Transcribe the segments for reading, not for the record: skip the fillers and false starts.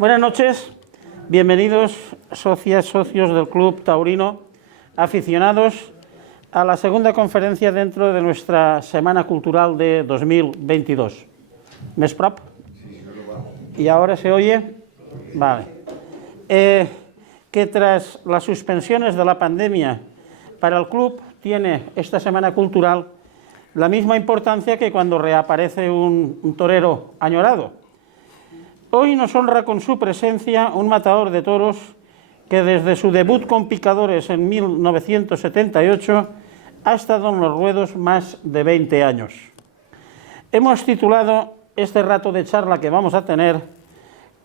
Buenas noches, bienvenidos socias, socios del Club Taurino, aficionados a la segunda conferencia dentro de nuestra Semana Cultural de 2022. ¿Mes prop? ¿Y ahora se oye? Vale. Que tras las suspensiones de la pandemia para el club tiene esta Semana Cultural la misma importancia que cuando reaparece un torero añorado. Hoy nos honra con su presencia un matador de toros que desde su debut con picadores en 1978 ha estado en los ruedos más de 20 años. Hemos titulado este rato de charla que vamos a tener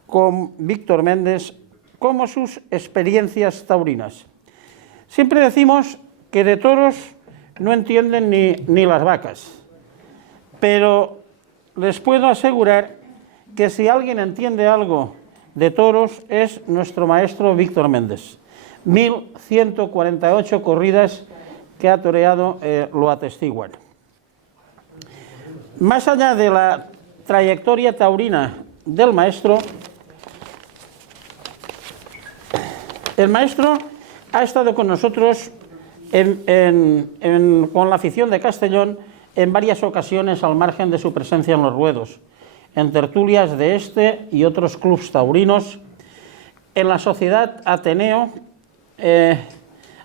con Víctor Méndez como sus experiencias taurinas. Siempre decimos que de toros no entienden ni las vacas, pero les puedo asegurar que si alguien entiende algo de toros es nuestro maestro Víctor Méndez. 1148 corridas que ha toreado lo atestiguan. Más allá de la trayectoria taurina del maestro, el maestro ha estado con nosotros con la afición de Castellón en varias ocasiones al margen de su presencia en los ruedos, en tertulias de este y otros clubs taurinos. En la Sociedad Ateneo,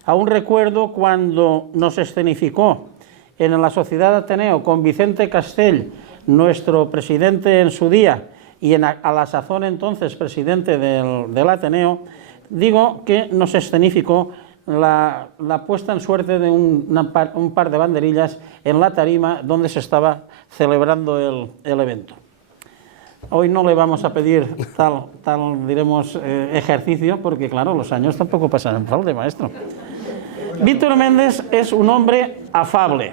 aún recuerdo cuando nos escenificó en la Sociedad Ateneo con Vicente Castell, nuestro presidente en su día, y a la sazón entonces presidente del Ateneo, digo que nos escenificó la puesta en suerte de un par de banderillas en la tarima donde se estaba celebrando el evento. Hoy no le vamos a pedir tal diremos, ejercicio, porque claro, los años tampoco pasan en balde, maestro. Víctor Méndez es un hombre afable,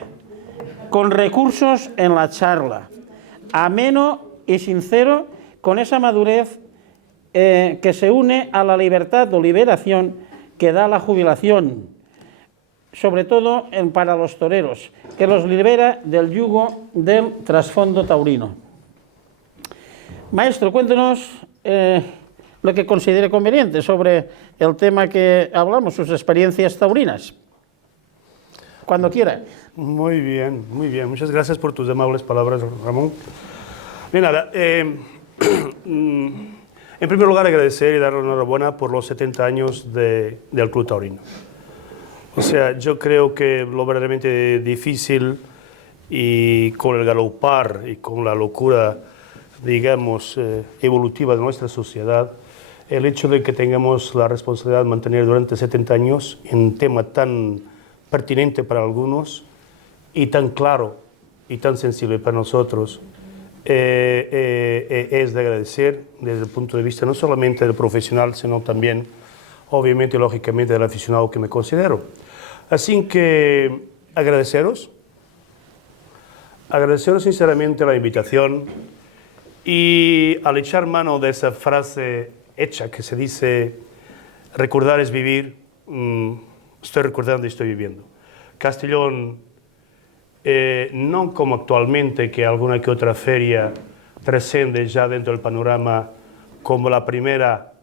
con recursos en la charla, ameno y sincero, con esa madurez que se une a la libertad o liberación que da la jubilación, sobre todo para los toreros, que los libera del yugo del trasfondo taurino. Maestro, cuéntenos lo que considere conveniente sobre el tema que hablamos, sus experiencias taurinas. Cuando quiera. Muy bien, muy bien. Muchas gracias por tus amables palabras, Ramón. Bien, nada, en primer lugar agradecer y dar la enhorabuena por los 70 años del Club Taurino. O sea, yo creo que lo verdaderamente difícil y con el galopar y con la locura, digamos, evolutiva de nuestra sociedad, el hecho de que tengamos la responsabilidad de mantener durante 70 años un tema tan pertinente para algunos y tan claro y tan sensible para nosotros, es de agradecer desde el punto de vista no solamente del profesional, sino también, obviamente, lógicamente, del aficionado que me considero. Así que agradeceros sinceramente la invitación y al echar mano de esa frase hecha que se dice, recordar es vivir, estoy recordando y estoy viviendo. Castellón, no como actualmente, que alguna que otra feria trasciende ya dentro del panorama como la primera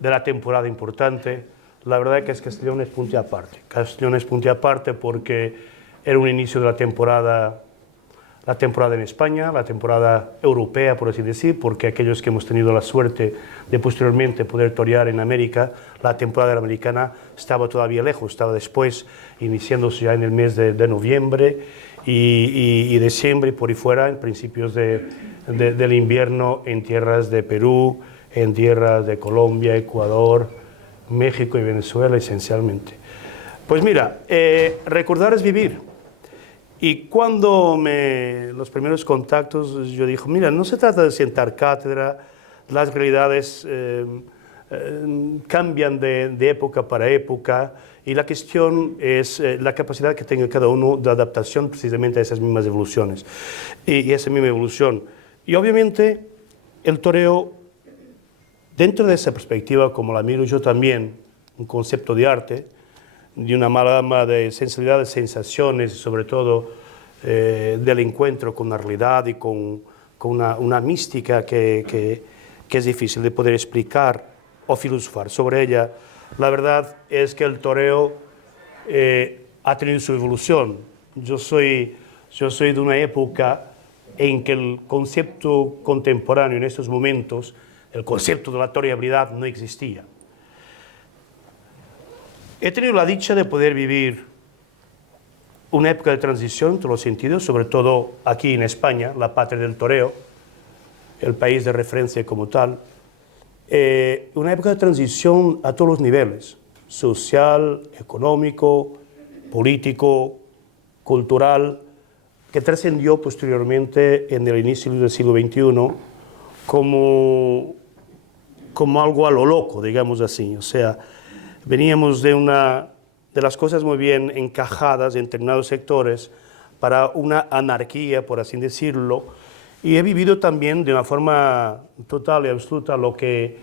de la temporada importante. La verdad que Castellón es punto y aparte. Castellón es punto y aparte porque era un inicio de la temporada en España, la temporada europea, por así decir, porque aquellos que hemos tenido la suerte de posteriormente poder torear en América, la temporada americana estaba todavía lejos, estaba después, iniciándose ya en el mes de noviembre y diciembre y por ahí fuera, en principios del invierno en tierras de Perú, en tierras de Colombia, Ecuador, México y Venezuela esencialmente. Pues mira, recordar es vivir. Y cuando los primeros contactos, yo dije, mira, no se trata de sentar cátedra, las realidades cambian de época para época y la cuestión es la capacidad que tenga cada uno de adaptación precisamente a esas mismas evoluciones y esa misma evolución. Y obviamente el toreo, dentro de esa perspectiva, como la miro yo también, un concepto de arte, de una amalgama de sensibilidad, de sensaciones y sobre todo del encuentro con la realidad y con una mística que que es difícil de poder explicar o filosofar sobre ella. La verdad es que el toreo ha tenido su evolución. Yo soy de una época en que el concepto contemporáneo en estos momentos, el concepto de la toreabilidad no existía. He tenido la dicha de poder vivir una época de transición en todos los sentidos, sobre todo aquí en España, la patria del toreo, el país de referencia como tal. Una época de transición a todos los niveles, social, económico, político, cultural, que trascendió posteriormente en el inicio del siglo XXI como algo a lo loco, digamos así. O sea, veníamos de las cosas muy bien encajadas en determinados sectores para una anarquía, por así decirlo, y he vivido también de una forma total y absoluta lo que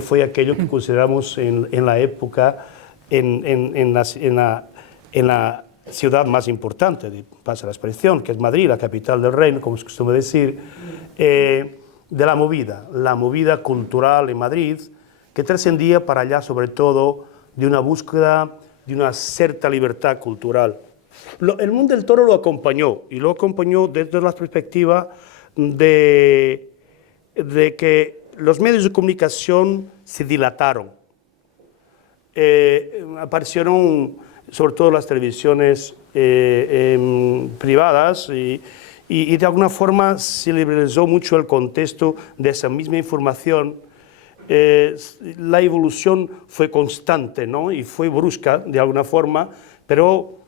fue aquello que consideramos en la época, en la ciudad más importante, pasa la expresión, que es Madrid, la capital del reino, como se costuma decir, de la movida cultural en Madrid, que trascendía para allá sobre todo de una búsqueda de una cierta libertad cultural. El mundo del toro lo acompañó, y lo acompañó desde la perspectiva de que los medios de comunicación se dilataron. Aparecieron sobre todo las televisiones privadas y de alguna forma se liberalizó mucho el contexto de esa misma información. La evolución fue constante, ¿no? Y fue brusca de alguna forma, pero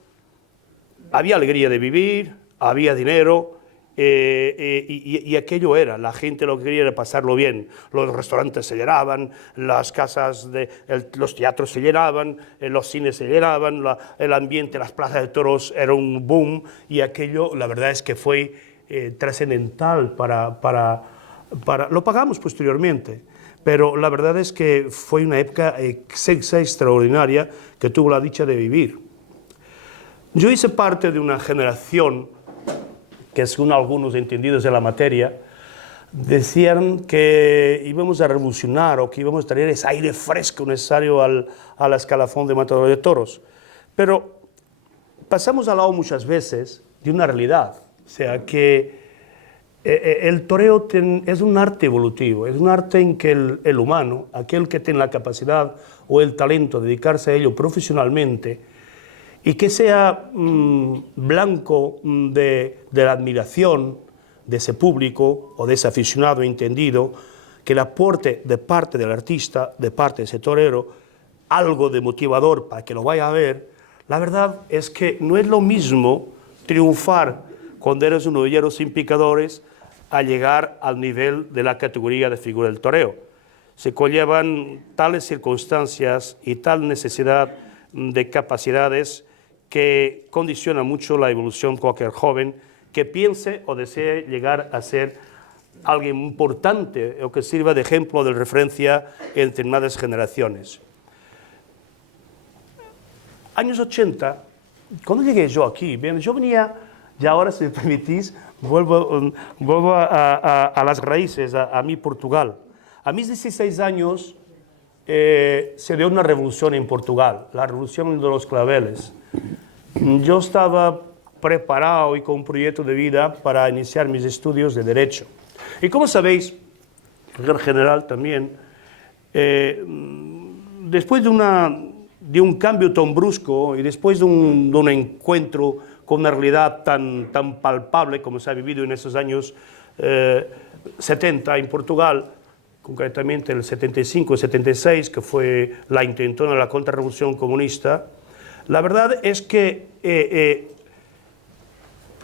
había alegría de vivir, había dinero, y aquello era, la gente lo que quería era pasarlo bien. Los restaurantes se llenaban, las casas, los teatros se llenaban, los cines se llenaban, el ambiente, las plazas de toros era un boom, y aquello la verdad es que fue trascendental lo pagamos posteriormente. Pero la verdad es que fue una época extraordinaria que tuvo la dicha de vivir. Yo hice parte de una generación que, según algunos entendidos de la materia, decían que íbamos a revolucionar o que íbamos a traer ese aire fresco necesario al escalafón de matador de toros. Pero pasamos al lado muchas veces de una realidad, o sea que el toreo es un arte evolutivo, es un arte en que el humano, aquel que tiene la capacidad o el talento de dedicarse a ello profesionalmente y que sea blanco de la admiración de ese público o de ese aficionado entendido, que le aporte de parte del artista, de parte de ese torero, algo de motivador para que lo vaya a ver. La verdad es que no es lo mismo triunfar cuando eres un novillero sin picadores a llegar al nivel de la categoría de figura del toreo. Se conllevan tales circunstancias y tal necesidad de capacidades que condiciona mucho la evolución de cualquier joven que piense o desee llegar a ser alguien importante o que sirva de ejemplo de referencia en determinadas generaciones. Años 80, cuando llegué yo aquí, bien, yo venía, y ahora si me permitís, vuelvo a las raíces, a mi Portugal. A mis 16 años se dio una revolución en Portugal, la revolución de los claveles. Yo estaba preparado y con un proyecto de vida para iniciar mis estudios de Derecho. Y como sabéis, en general también, después de un cambio tan brusco y después de un encuentro con una realidad tan palpable como se ha vivido en esos años 70 en Portugal, concretamente el 75 y 76, que fue la intentona de la contrarrevolución comunista, la verdad es que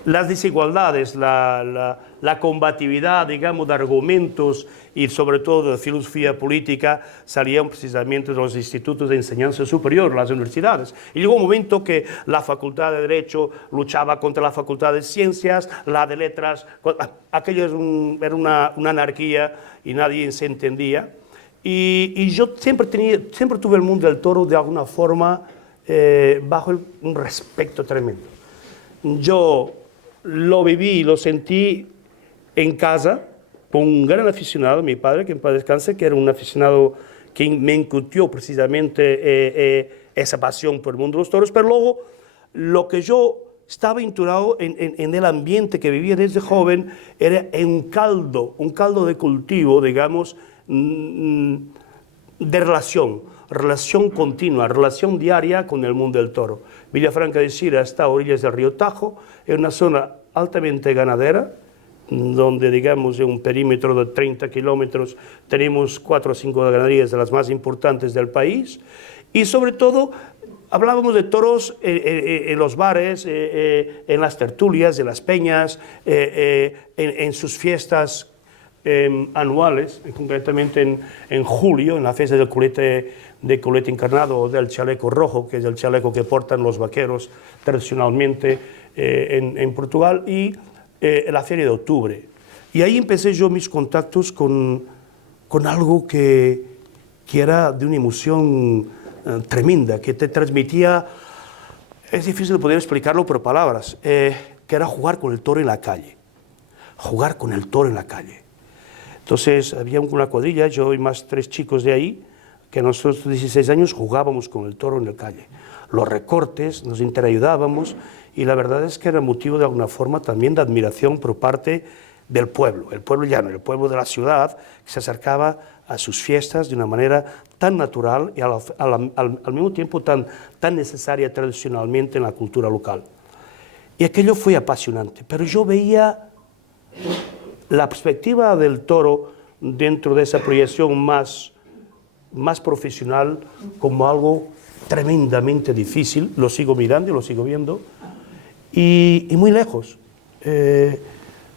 las desigualdades, la combatividad, digamos, de argumentos y sobre todo de filosofía política salían precisamente de los institutos de enseñanza superior, las universidades. Y llegó un momento que la Facultad de Derecho luchaba contra la Facultad de Ciencias, la de Letras, aquello era una anarquía y nadie se entendía. Y yo siempre tuve el mundo del toro de alguna forma bajo un respeto tremendo. Yo lo viví y lo sentí en casa, por un gran aficionado, mi padre, que en paz descanse, que era un aficionado que me incutió precisamente esa pasión por el mundo de los toros, pero luego lo que yo estaba integrado en el ambiente que vivía desde joven era un caldo de cultivo, digamos, de relación continua, relación diaria con el mundo del toro. Villafranca de Xira está a orillas del río Tajo, es una zona altamente ganadera, donde, digamos, en un perímetro de 30 kilómetros tenemos 4 o 5 ganaderías de las más importantes del país, y sobre todo hablábamos de toros en los bares, en las tertulias, en las peñas, en sus fiestas anuales, concretamente en julio, en la fiesta del culete encarnado o del chaleco rojo, que es el chaleco que portan los vaqueros tradicionalmente en Portugal, y la feria de octubre. Y ahí empecé yo mis contactos con algo que era de una emoción tremenda, que te transmitía, es difícil de poder explicarlo por palabras, que era jugar con el toro en la calle, jugar con el toro en la calle. Entonces había una cuadrilla, yo y más 3 chicos de ahí, que nosotros 16 años jugábamos con el toro en la calle. Los recortes, nos interayudábamos, y la verdad es que era motivo de alguna forma también de admiración por parte del pueblo, el pueblo llano, el pueblo de la ciudad, que se acercaba a sus fiestas de una manera tan natural y al mismo tiempo tan necesaria tradicionalmente en la cultura local. Y aquello fue apasionante, pero yo veía la perspectiva del toro dentro de esa proyección más profesional como algo tremendamente difícil, lo sigo mirando y lo sigo viendo, y muy lejos.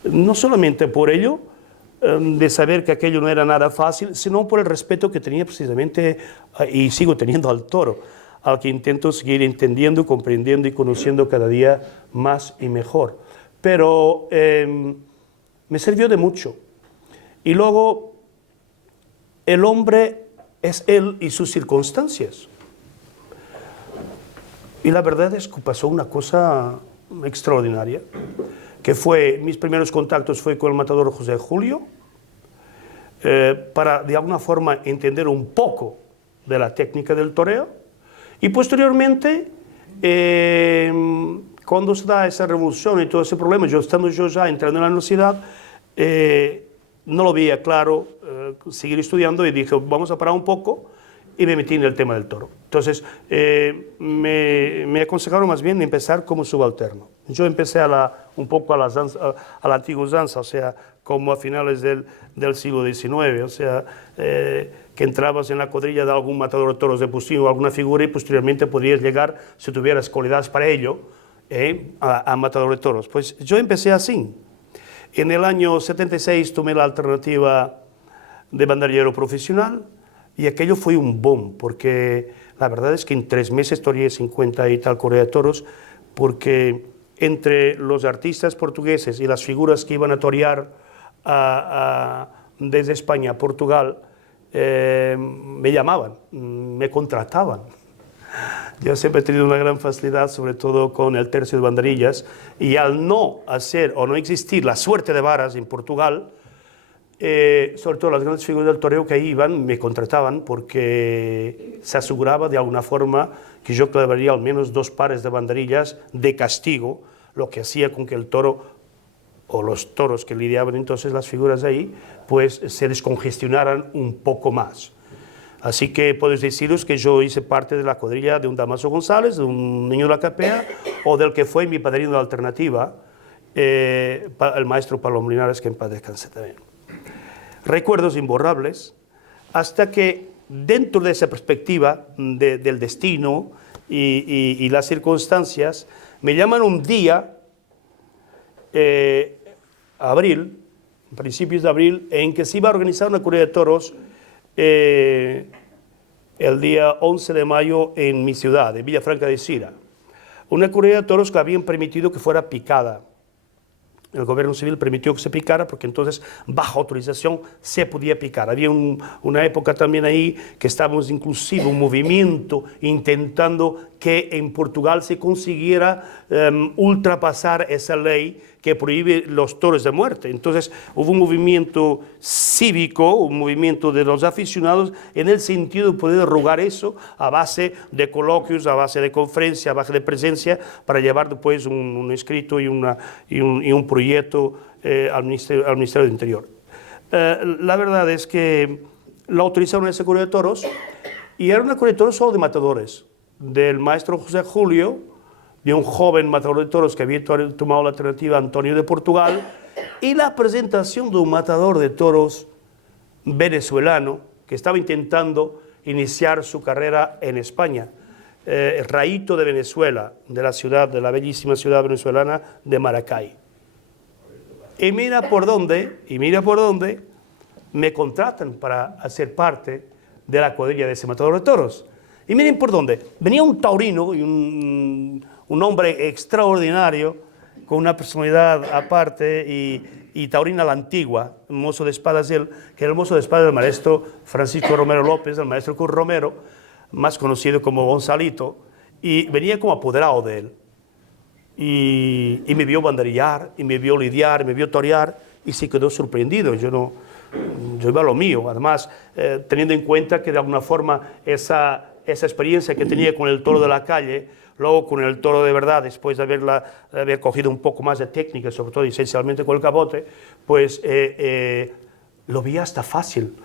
No solamente por ello, de saber que aquello no era nada fácil, sino por el respeto que tenía precisamente, y sigo teniendo al toro, al que intento seguir entendiendo, comprendiendo y conociendo cada día más y mejor. Pero me sirvió de mucho. Y luego, el hombre es él y sus circunstancias. Y la verdad es que pasó una cosa extraordinaria, que fue, mis primeros contactos fue con el matador José Julio, para de alguna forma entender un poco de la técnica del toreo, y posteriormente, cuando se da esa revolución y todo ese problema, estando yo ya entrando en la universidad, no lo veía claro seguir estudiando, y dije, vamos a parar un poco, y me metí en el tema del toro. Entonces, me aconsejaron más bien empezar como subalterno. Yo empecé un poco a la antigua usanza, o sea, como a finales del siglo XIX, o sea, que entrabas en la cuadrilla de algún matador de toros de Pustín o alguna figura, y posteriormente podrías llegar, si tuvieras cualidades para ello, a matador de toros. Pues yo empecé así. En el año 76 tomé la alternativa de banderillero profesional, y aquello fue un boom, porque la verdad es que en 3 meses toreé 50 y tal correa de toros, porque entre los artistas portugueses y las figuras que iban a torear desde España a Portugal, me llamaban, me contrataban. Yo siempre he tenido una gran facilidad, sobre todo con el tercio de banderillas, y al no hacer o no existir la suerte de varas en Portugal, sobre todo las grandes figuras del toreo que ahí iban, me contrataban, porque se aseguraba de alguna forma que yo clavaría al menos 2 pares de banderillas de castigo, lo que hacía con que el toro, o los toros que lidiaban entonces las figuras de ahí, pues se descongestionaran un poco más. Así que puedo deciros que yo hice parte de la cuadrilla de un Damaso González, de un Niño de la Capea, o del que fue mi padrino de alternativa, el maestro Palomo Linares, que en paz descanse también. Recuerdos imborrables, hasta que dentro de esa perspectiva del destino y las circunstancias, me llaman un día, abril, principios de abril, en que se iba a organizar una corrida de toros el día 11 de mayo en mi ciudad, de Villafranca de Xira. Una corrida de toros que habían permitido que fuera picada. El gobierno civil permitió que se picara, porque entonces, bajo autorización, se podía picar. Había una época también ahí que estábamos inclusive un movimiento intentando que en Portugal se consiguiera ultrapasar esa ley que prohíbe los toros de muerte. Entonces hubo un movimiento cívico, un movimiento de los aficionados en el sentido de poder rogar eso a base de coloquios, a base de conferencia, a base de presencia, para llevar después un escrito y un proyecto al Ministerio del Interior. La verdad es que la autorizaron esa corrida de toros y era una corrida de toros solo de matadores, del maestro José Julio, de un joven matador de toros que había tomado la alternativa Antonio de Portugal, y la presentación de un matador de toros venezolano que estaba intentando iniciar su carrera en España, Raito de Venezuela, de la bellísima ciudad venezolana de Maracay. Y mira por dónde me contratan para hacer parte de la cuadrilla de ese matador de toros. Y miren por dónde. Venía un taurino y un hombre extraordinario, con una personalidad aparte y taurina a la antigua, un mozo de espadas él, que era el mozo de espadas del maestro Francisco Romero López, del maestro Cruz Romero, más conocido como Gonzalito, y venía como apoderado de él. Y me vio banderillar, y me vio lidiar, y me vio torear, y se quedó sorprendido. Yo iba a lo mío, además, teniendo en cuenta que de alguna forma esa experiencia que tenía con el toro de la calle, luego con el toro de verdad, después de haber cogido un poco más de técnica, sobre todo y esencialmente con el capote, pues lo vi hasta fácil.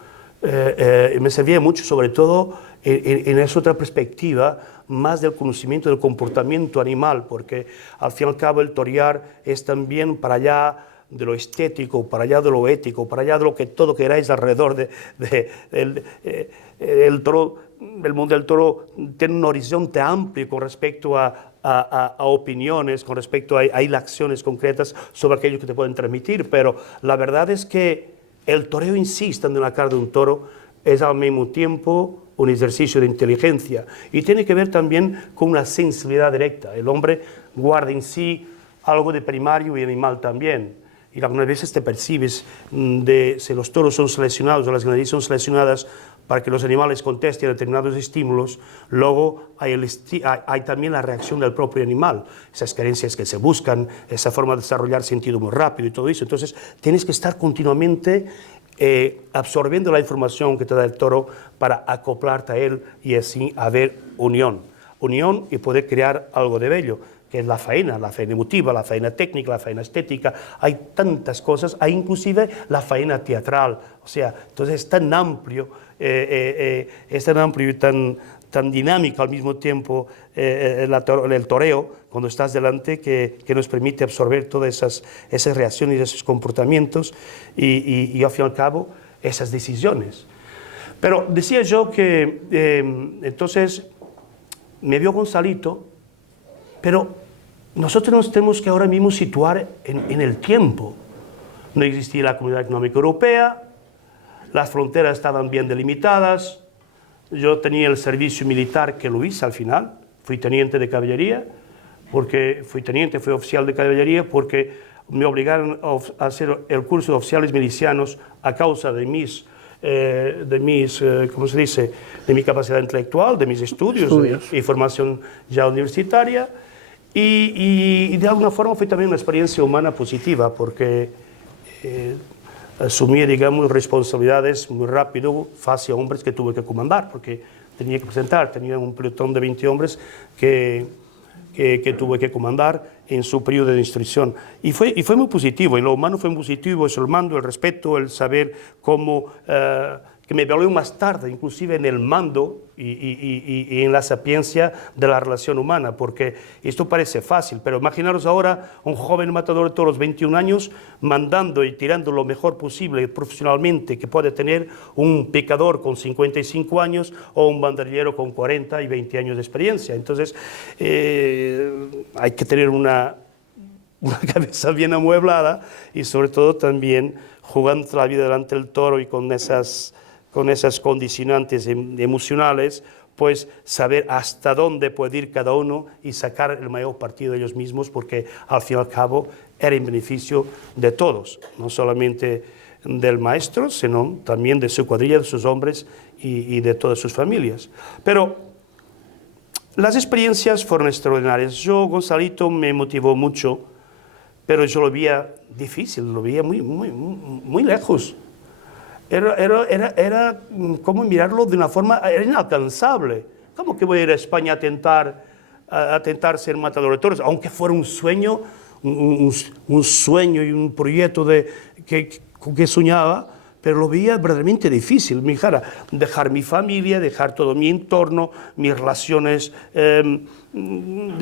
Me servía mucho, sobre todo en esa otra perspectiva, más del conocimiento del comportamiento animal, porque al fin y al cabo el torear es también para allá de lo estético, para allá de lo ético, para allá de lo que todo queráis alrededor el toro. El mundo del toro tiene un horizonte amplio con respecto a opiniones, con respecto a acciones concretas sobre aquello que te pueden transmitir, pero la verdad es que el toreo en sí, estando en la cara de un toro, es al mismo tiempo un ejercicio de inteligencia y tiene que ver también con una sensibilidad directa. El hombre guarda en sí algo de primario y animal también. Y algunas veces te percibes si los toros son seleccionados o las ganaderías son seleccionadas para que los animales contesten a determinados estímulos, luego hay también la reacción del propio animal, esas carencias que se buscan, esa forma de desarrollar sentido muy rápido y todo eso. Entonces tienes que estar continuamente absorbiendo la información que te da el toro para acoplarte a él y así haber unión y poder crear algo de bello, que es la faena emotiva, la faena técnica, la faena estética. Hay tantas cosas, hay inclusive la faena teatral. O sea, entonces es tan amplio y tan dinámico al mismo tiempo el toreo, cuando estás delante, que nos permite absorber todas esas reacciones, esos comportamientos y al fin y al cabo esas decisiones. Pero decía yo que entonces me vio Gonzalito, pero nosotros nos tenemos que ahora mismo situar en el tiempo. No existía la Comunidad Económica Europea, las fronteras estaban bien delimitadas, yo tenía el servicio militar que lo hice al final, fui teniente de caballería, fui oficial de caballería porque me obligaron a hacer el curso de oficiales milicianos a causa de ¿cómo se dice?, de mi capacidad intelectual, de mis estudios. Y formación ya universitaria. Y de alguna forma fue también una experiencia humana positiva, porque asumí, digamos, responsabilidades muy rápido, face a hombres que tuve que comandar, porque tenía un pelotón de 20 hombres que tuve que comandar en su periodo de instrucción. Y fue muy positivo, y lo humano fue muy positivo, es el mando, el respeto, el saber cómo, que me valió más tarde, inclusive en el mando y en la sapiencia de la relación humana, porque esto parece fácil, pero imaginaros ahora un joven matador de toros, 21 años, mandando y tirando lo mejor posible profesionalmente que puede tener un picador con 55 años o un banderillero con 40 y 20 años de experiencia. Entonces, hay que tener una cabeza bien amueblada y sobre todo también jugando la vida delante del toro y con esas condicionantes emocionales, pues saber hasta dónde puede ir cada uno y sacar el mayor partido de ellos mismos, porque al fin y al cabo era en beneficio de todos, no solamente del maestro, sino también de su cuadrilla, de sus hombres y de todas sus familias. Pero Las experiencias fueron extraordinarias. Yo, Gonzalito, me motivó mucho, pero yo lo veía difícil, lo veía muy lejos. Era como mirarlo de una forma, era inalcanzable. ¿Cómo que voy a ir a España a tentar ser matador de toros? Aunque fuera un sueño, un sueño y un proyecto que soñaba, pero lo veía verdaderamente difícil. Me dijera, dejar mi familia, dejar todo mi entorno, mis relaciones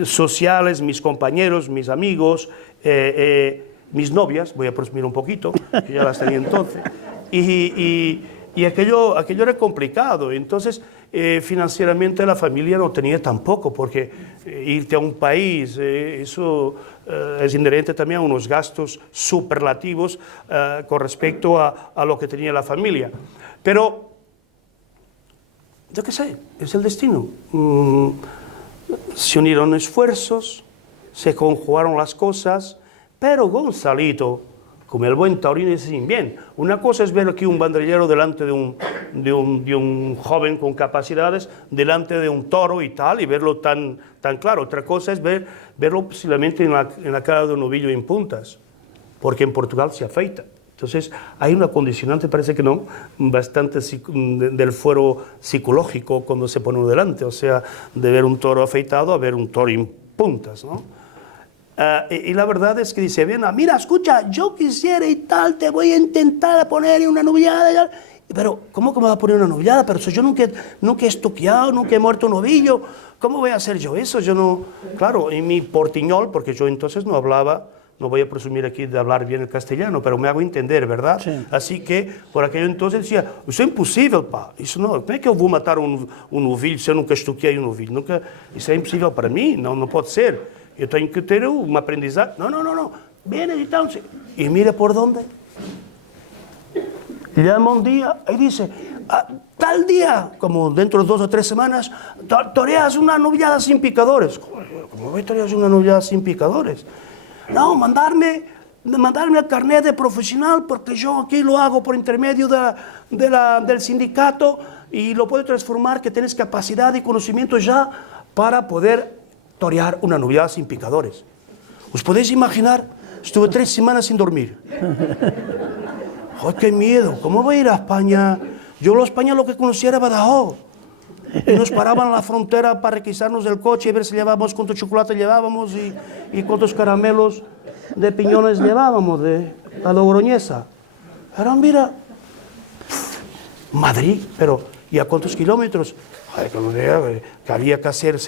sociales, mis compañeros, mis amigos, mis novias, voy a presumir un poquito, que ya las tenía entonces, y aquello era complicado. Entonces, financieramente la familia no tenía tampoco, porque irte a un país, eso es inherente también a unos gastos superlativos con respecto a lo que tenía la familia. Pero, yo qué sé, es el destino. Se unieron esfuerzos, se conjugaron las cosas, pero Gonzalito, como el buen taurino, dice bien, una cosa es ver aquí un banderillero delante de un joven con capacidades, delante de un toro y tal, y verlo tan claro. Otra cosa es verlo posiblemente en la cara de un novillo en puntas, porque en Portugal se afeita. Entonces, hay una condicionante, parece que no, bastante del fuero psicológico cuando se pone uno delante, o sea, de ver un toro afeitado a ver un toro en puntas, ¿no? Y la verdad es que dice, bien, mira, escucha, yo quisiera y tal, te voy a intentar poner una novillada, pero ¿cómo que me va a poner una novillada? Pero si yo nunca he estoqueado, nunca he muerto un novillo, ¿cómo voy a hacer yo eso? Yo no, claro, en mi portiñol, porque yo entonces no hablaba, no voy a presumir aquí de hablar bien el castellano, pero me hago entender, ¿verdad? Sí. Así que por aquello entonces decía, eso es imposible, pa, isso não, como é que eu vou matar um novilho se eu nunca estoqueei um novilho? Isso é impossível para mim, não pode ser. Yo tengo que tener un aprendizaje. No. Viene y tal. Y mira por dónde. Llama un día y dice, tal día, como dentro de 2 o 3 semanas, toreas una novillada sin picadores. ¿Cómo voy a torear una novillada sin picadores? No, mandarme el carnet de profesional, porque yo aquí lo hago por intermedio del sindicato y lo puedo transformar, que tienes capacidad y conocimiento ya para poder torear una novillada sin picadores. ¿Os podéis imaginar? Estuve 3 semanas sin dormir. ¡Oh, qué miedo! ¿Cómo voy a ir a España? Yo a España lo que conocía era Badajoz. Y nos paraban en la frontera para requisarnos el coche y ver si llevábamos, cuánto chocolate llevábamos y cuántos caramelos de piñones llevábamos de la Logroñesa. Pero mira, Madrid, pero ¿y a cuántos kilómetros? Ay, que había que hacer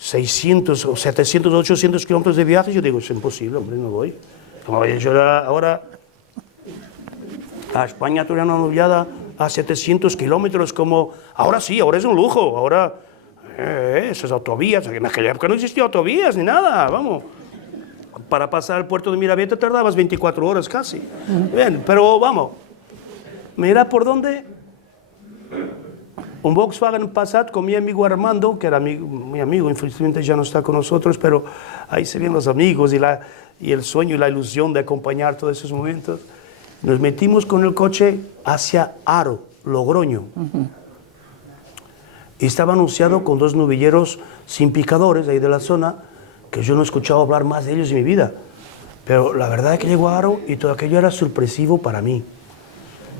600 o 700 o 800 kilómetros de viaje. Yo digo, es imposible, hombre, no voy. ¿Cómo voy yo ahora a España a torear una novillada a 700 kilómetros? Como, ahora sí, ahora es un lujo, ahora esas autovías, en aquella época no existía autovías ni nada, vamos. Para pasar al puerto de Miravet tardabas 24 horas casi. Bien, pero vamos, mira por dónde. Un Volkswagen Passat con mi amigo Armando, que era mi amigo, infelizmente ya no está con nosotros, pero ahí se ven los amigos y el sueño y la ilusión de acompañar todos esos momentos. Nos metimos con el coche hacia Haro, Logroño. Y estaba anunciado con 2 novilleros sin picadores ahí de la zona, que yo no he escuchado hablar más de ellos en mi vida. Pero la verdad es que llegó a Haro y todo aquello era sorpresivo para mí.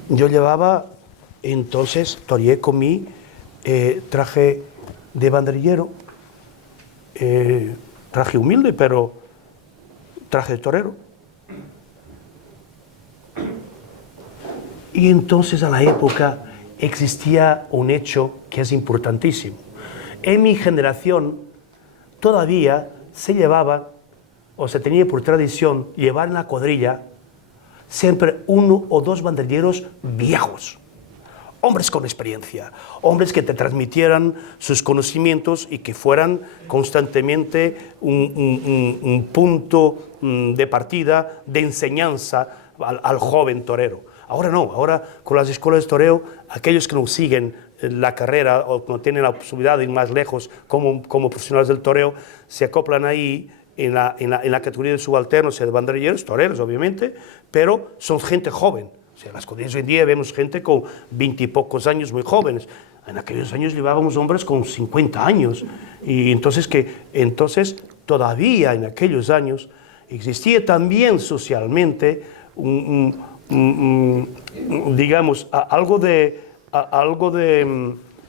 Yo llevaba... Entonces toreé con mi traje de banderillero, traje humilde, pero traje de torero. Y entonces a la época existía un hecho que es importantísimo. En mi generación todavía se llevaba, o se tenía por tradición, llevar en la cuadrilla siempre 1 o 2 banderilleros viejos. Hombres con experiencia, hombres que te transmitieran sus conocimientos y que fueran constantemente un punto de partida, de enseñanza al joven torero. Ahora no, ahora con las escuelas de toreo, aquellos que no siguen la carrera o no tienen la posibilidad de ir más lejos como profesionales del toreo, se acoplan ahí en la categoría de subalternos y de banderilleros, toreros obviamente, pero son gente joven. O sea, las escondidillas hoy en día vemos gente con 20 y pocos años muy jóvenes. En aquellos años llevábamos hombres con 50 años. Y entonces todavía en aquellos años existía también socialmente digamos, algo de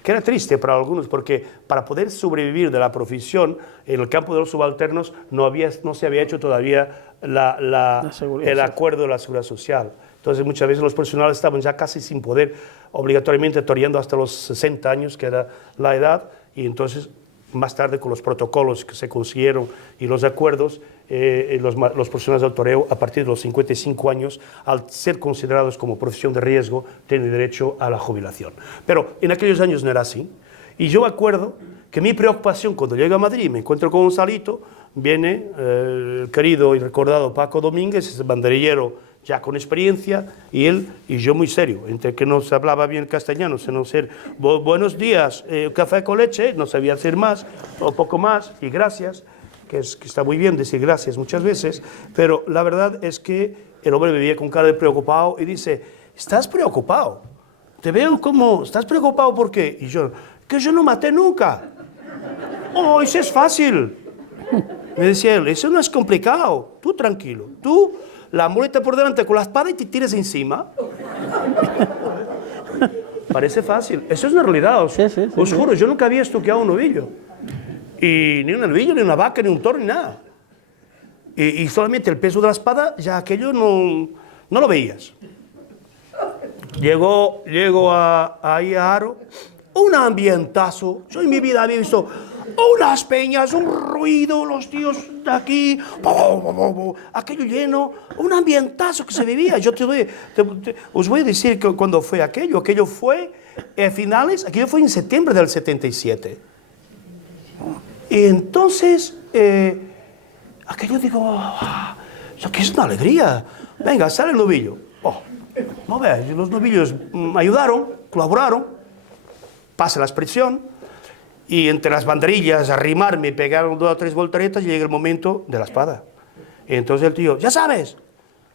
que era triste para algunos, porque para poder sobrevivir de la profesión en el campo de los subalternos no se había hecho todavía el acuerdo de la seguridad social. Entonces muchas veces los profesionales estaban ya casi sin poder, obligatoriamente toreando hasta los 60 años, que era la edad, y entonces más tarde con los protocolos que se consiguieron y los acuerdos, los profesionales del toreo a partir de los 55 años, al ser considerados como profesión de riesgo, tienen derecho a la jubilación. Pero en aquellos años no era así. Y yo me acuerdo que mi preocupación cuando llego a Madrid y me encuentro con Gonzalito, viene el querido y recordado Paco Domínguez, ese banderillero ya con experiencia, y él y yo muy serio, entre que no se hablaba bien castellano, sino ser buenos días, café con leche, no sabía hacer más o poco más, y gracias, que está muy bien decir gracias muchas veces, pero la verdad es que el hombre me veía con cara de preocupado y dice, ¿estás preocupado? Te veo como, ¿estás preocupado por qué? Y yo, que yo no maté nunca. Oh, eso es fácil. Me decía él, eso no es complicado, tú tranquilo, tú la muleta por delante con la espada y te tiras encima. Parece fácil. Eso es una realidad. Os juro, yo nunca había estoqueado un novillo. Y ni un novillo, ni una vaca, ni un toro, ni nada. Y solamente el peso de la espada, ya aquello no lo veías. Llego ahí a Haro, un ambientazo. Yo en mi vida había visto unas peñas, un ruido, los tíos de aquí, aquello lleno, un ambientazo que se vivía. Yo os voy a decir que cuando fue aquello fue aquello fue en septiembre del 77. Y entonces, aquello digo, eso que es una alegría. Venga, sale el novillo. No veas, los novillos me ayudaron, colaboraron, pasa la expresión. Y entre las banderillas, arrimarme, pegaron 2 o 3 volteretas y llega el momento de la espada. Y entonces el tío, ya sabes,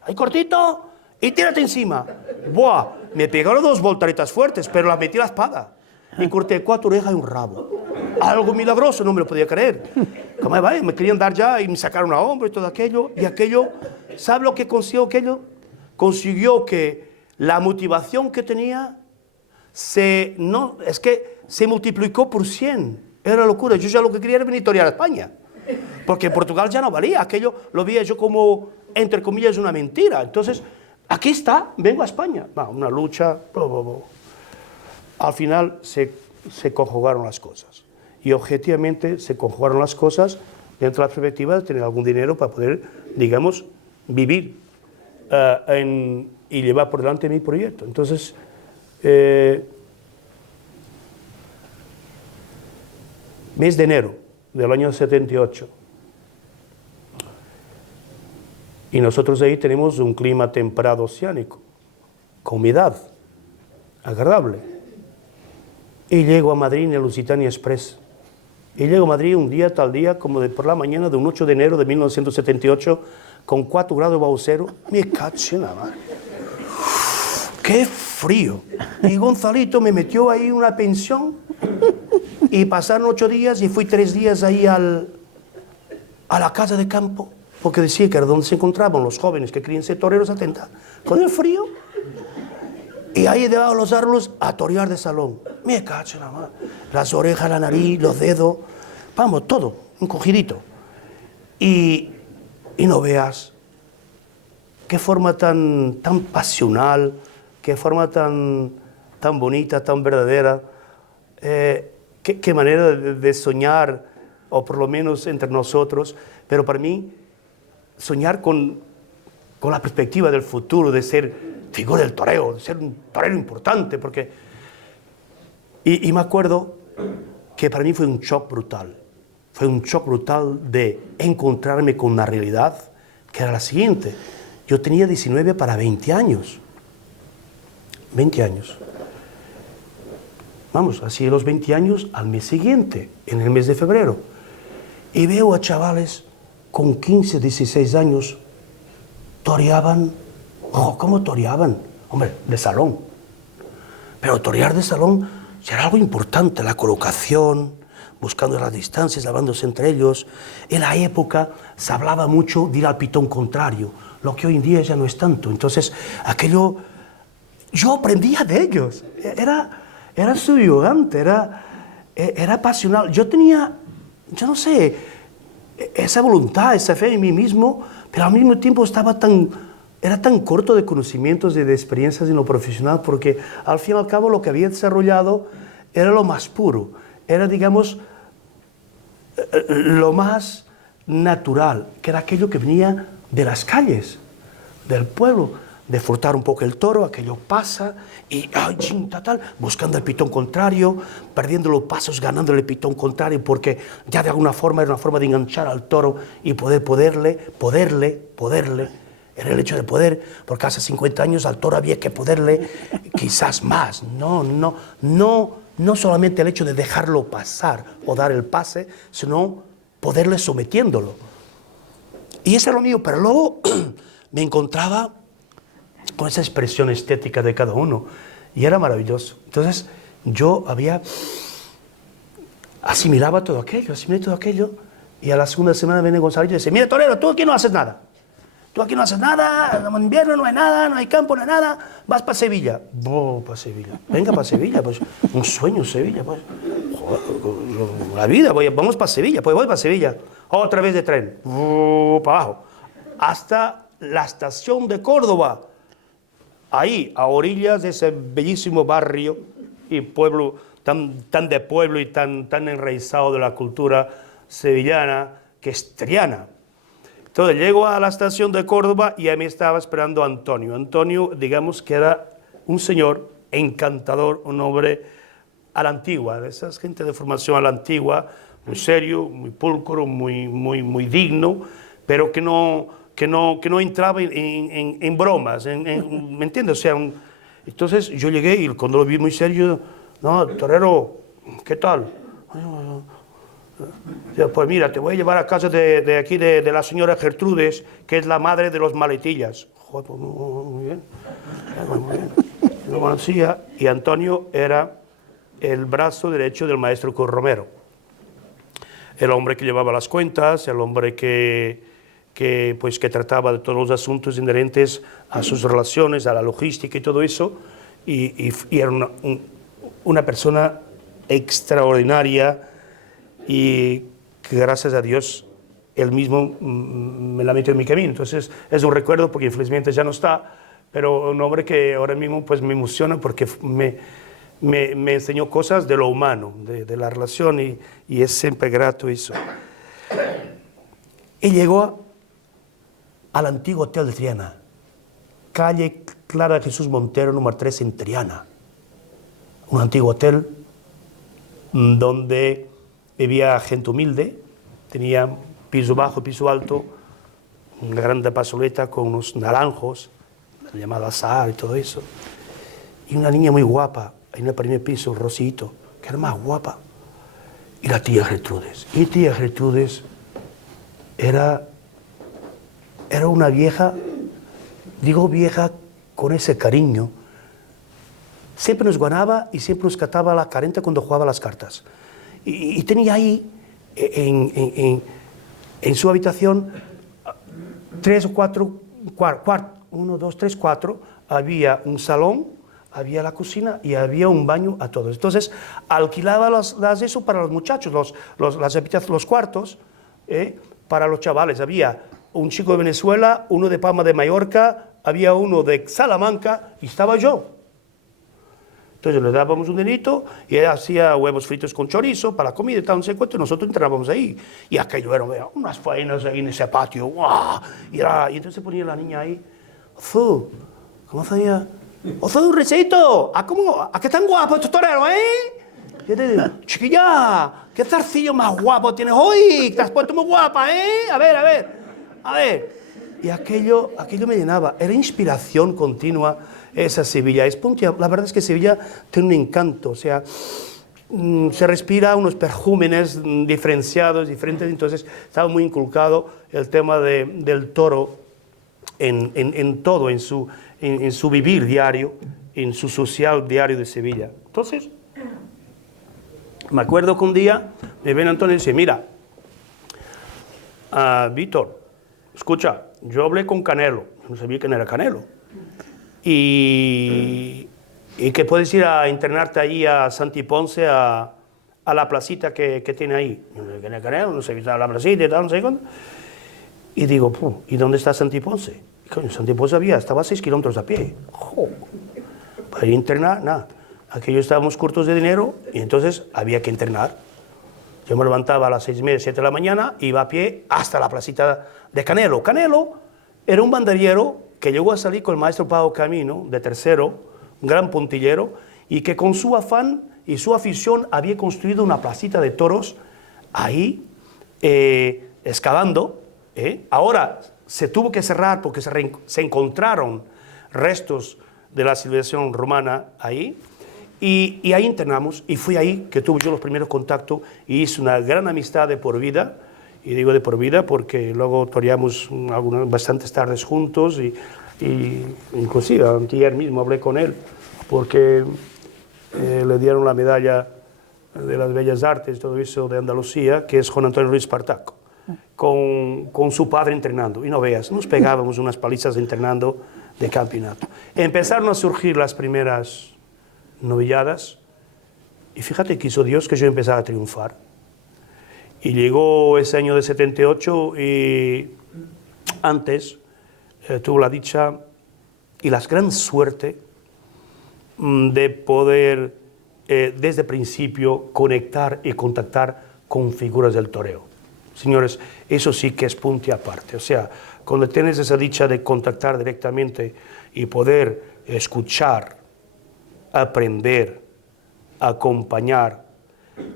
ahí cortito y tírate encima. Buah, me pegaron 2 volteretas fuertes, pero las metí a la espada. Y corté 4 orejas y un rabo. Algo milagroso, no me lo podía creer. ¿Cómo va? Me querían dar ya y me sacaron a hombro y todo aquello. Y aquello, ¿sabe lo que consiguió aquello? Consiguió que la motivación que tenía se multiplicó por 100. Era locura. Yo ya lo que quería era venir a torear a España. Porque en Portugal ya no valía. Aquello lo veía yo como, entre comillas, una mentira. Entonces, aquí está, vengo a España. Una lucha. Al final se conjugaron las cosas. Y objetivamente se conjugaron las cosas dentro de la perspectiva de tener algún dinero para poder, digamos, vivir y llevar por delante mi proyecto. Entonces, mes de enero del año 78. Y nosotros ahí tenemos un clima templado oceánico, con humedad, agradable. Y llego a Madrid en el Lusitania Express. Y llego a Madrid un día, tal día, como por la mañana de un 8 de enero de 1978, con 4 grados bajo cero. Me caché nada más. ¡Qué frío! Y Gonzalito me metió ahí en una pensión. Y pasaron 8 días y fui 3 días ahí a la casa de campo, porque decía que era donde se encontraban los jóvenes que querían ser toreros a tentar, con el frío. Y ahí debajo de los árboles a torear de salón. Me cacho nada más. Las orejas, la nariz, los dedos, vamos, todo, encogidito. Y no veas qué forma tan pasional, qué forma tan bonita, tan verdadera. Qué manera de soñar, o por lo menos entre nosotros, pero para mí, soñar con la perspectiva del futuro, de ser figura del toreo, de ser un torero importante, porque... Y me acuerdo que para mí fue un shock brutal de encontrarme con una realidad que era la siguiente. Yo tenía 19 para 20 años. 20 años. Vamos, así los 20 años al mes siguiente, en el mes de febrero. Y veo a chavales con 15, 16 años, toreaban. ¡Oh, cómo toreaban! hombre, de salón. Pero torear de salón será algo importante, la colocación, buscando las distancias, hablándose entre ellos. En la época se hablaba mucho de ir al pitón contrario, lo que hoy en día ya no es tanto. Entonces, aquello, yo aprendía de ellos. Era subyugante, era pasional. Yo tenía, yo no sé, esa voluntad, esa fe en mí mismo, pero al mismo tiempo era tan corto de conocimientos y de experiencias en lo profesional, porque al fin y al cabo lo que había desarrollado era lo más puro, era, digamos, lo más natural, que era aquello que venía de las calles, del pueblo, de furtar un poco el toro, aquello pasa, y ay, chinta, tal, buscando el pitón contrario, perdiendo los pasos, ganándole el pitón contrario, porque ya de alguna forma era una forma de enganchar al toro y poderle, era el hecho de poder, porque hace 50 años al toro había que poderle quizás más, no solamente el hecho de dejarlo pasar o dar el pase, sino poderle sometiéndolo. Y eso era lo mío, pero luego me encontraba con esa expresión estética de cada uno, y era maravilloso. Entonces yo asimilé todo aquello, y a la segunda semana viene Gonzalo y dice, mira, torero, tú aquí no haces nada. Tú aquí no haces nada, en invierno no hay nada, no hay campo, no hay nada, vas para Sevilla. Para Sevilla. Venga, para Sevilla, pues un sueño Sevilla, pues. Joder, la vida, vamos para Sevilla, pues voy para Sevilla. Otra vez de tren, para abajo, hasta la estación de Córdoba. Ahí, a orillas de ese bellísimo barrio y pueblo, tan de pueblo y tan enraizado de la cultura sevillana, que es triana. Entonces llego a la estación de Córdoba y a mí estaba esperando Antonio. Antonio, digamos que era un señor encantador, un hombre a la antigua, de esas gente de formación a la antigua, muy serio, muy pulcro, muy digno, pero que no entraba en bromas, ¿me entiendes? O sea, entonces yo llegué y cuando lo vi muy serio, no, torero, ¿qué tal? Pues mira, te voy a llevar a casa de aquí de la señora Gertrudes, que es la madre de los maletillas. Joder, pues muy bien. Lo conocía, y Antonio era el brazo derecho del maestro Romero. El hombre que llevaba las cuentas, el hombre que trataba de todos los asuntos inherentes a sus relaciones, a la logística y todo eso, y era una persona extraordinaria, y que gracias a Dios él mismo me la metió en mi camino. Entonces es un recuerdo, porque infelizmente ya no está, pero un hombre que ahora mismo pues me emociona, porque me enseñó cosas de lo humano, de la relación, y es siempre grato eso. Y llegó al antiguo hotel de Triana, calle Clara Jesús Montero, número 3 en Triana. Un antiguo hotel donde vivía gente humilde, tenía piso bajo, piso alto, una grande plazoleta con unos naranjos, llamada Azahar y todo eso. Y una niña muy guapa, en el primer piso, Rosito, que era más guapa. Y la tía Gertrudes. Y tía Gertrudes era una vieja, digo vieja con ese cariño. Siempre nos ganaba y siempre nos cataba la carenta cuando jugaba las cartas. Y tenía ahí, en su habitación, 3 o 4 cuartos, 1, 2, 3, 4, había un salón, había la cocina y había un baño a todos. Entonces, alquilaba eso para los muchachos, los cuartos, para los chavales. Había un chico de Venezuela, uno de Palma de Mallorca, había uno de Salamanca y estaba yo. Entonces le dábamos un dinerito y él hacía huevos fritos con chorizo para la comida y tal, no sé cuánto, y nosotros entrábamos ahí. Y aquello eran unas faenas ahí en ese patio. ¡Wow! Y entonces ponía la niña ahí. Ozu, ¿cómo hacía? Ozu, recito, ¿a qué tan guapo estos toreros, Y yo te digo, chiquilla, ¿qué zarcillo más guapo tienes hoy? Te has puesto muy guapa, A ver. Y aquello me llenaba, era inspiración continua. Esa Sevilla es puntia. La verdad es que Sevilla tiene un encanto, o sea, se respira unos perjúmenes diferenciados, diferentes, entonces estaba muy inculcado el tema del toro en todo, en su vivir diario, en su social diario de Sevilla. Entonces, me acuerdo que un día me ven Antonio y dice, mira, Víctor, escucha, yo hablé con Canelo, yo no sabía quién era Canelo, y que puedes ir a internarte ahí a Santi Ponce, a la placita que tiene ahí. Yo no sé quién es Canelo, no sé qué está la placita y tal, no sé cuándo. Y digo, ¿y dónde está Santi Ponce? Y coño, Santi Ponce estaba a 6 kilómetros a pie. ¡Jo! Para ir a internar, nada. Aquello estábamos cortos de dinero y entonces había que internar. Yo me levantaba a las 6:30, 7 de la mañana, iba a pie hasta la placita de Canelo. Canelo era un banderillero que llegó a salir con el maestro Pau Camino, de tercero, un gran puntillero, y que con su afán y su afición había construido una placita de toros ahí, excavando. Ahora se tuvo que cerrar porque se encontraron restos de la civilización romana ahí, y ahí internamos, y fui ahí que tuve yo los primeros contactos y hice una gran amistad de por vida, y digo de por vida porque luego toreamos bastantes tardes juntos, y inclusive antier mismo hablé con él porque le dieron la medalla de las Bellas Artes, todo eso de Andalucía, que es Juan Antonio Ruiz Partaco, con su padre entrenando, y no veas, nos pegábamos unas palizas entrenando de campeonato. Empezaron a surgir las primeras novilladas, y fíjate que hizo Dios que yo empezara a triunfar. Y llegó ese año de 78, y antes tuve la dicha y la gran suerte de poder desde el principio conectar y contactar con figuras del toreo. Señores, eso sí que es punto y aparte. O sea, cuando tienes esa dicha de contactar directamente y poder escuchar, aprender, acompañar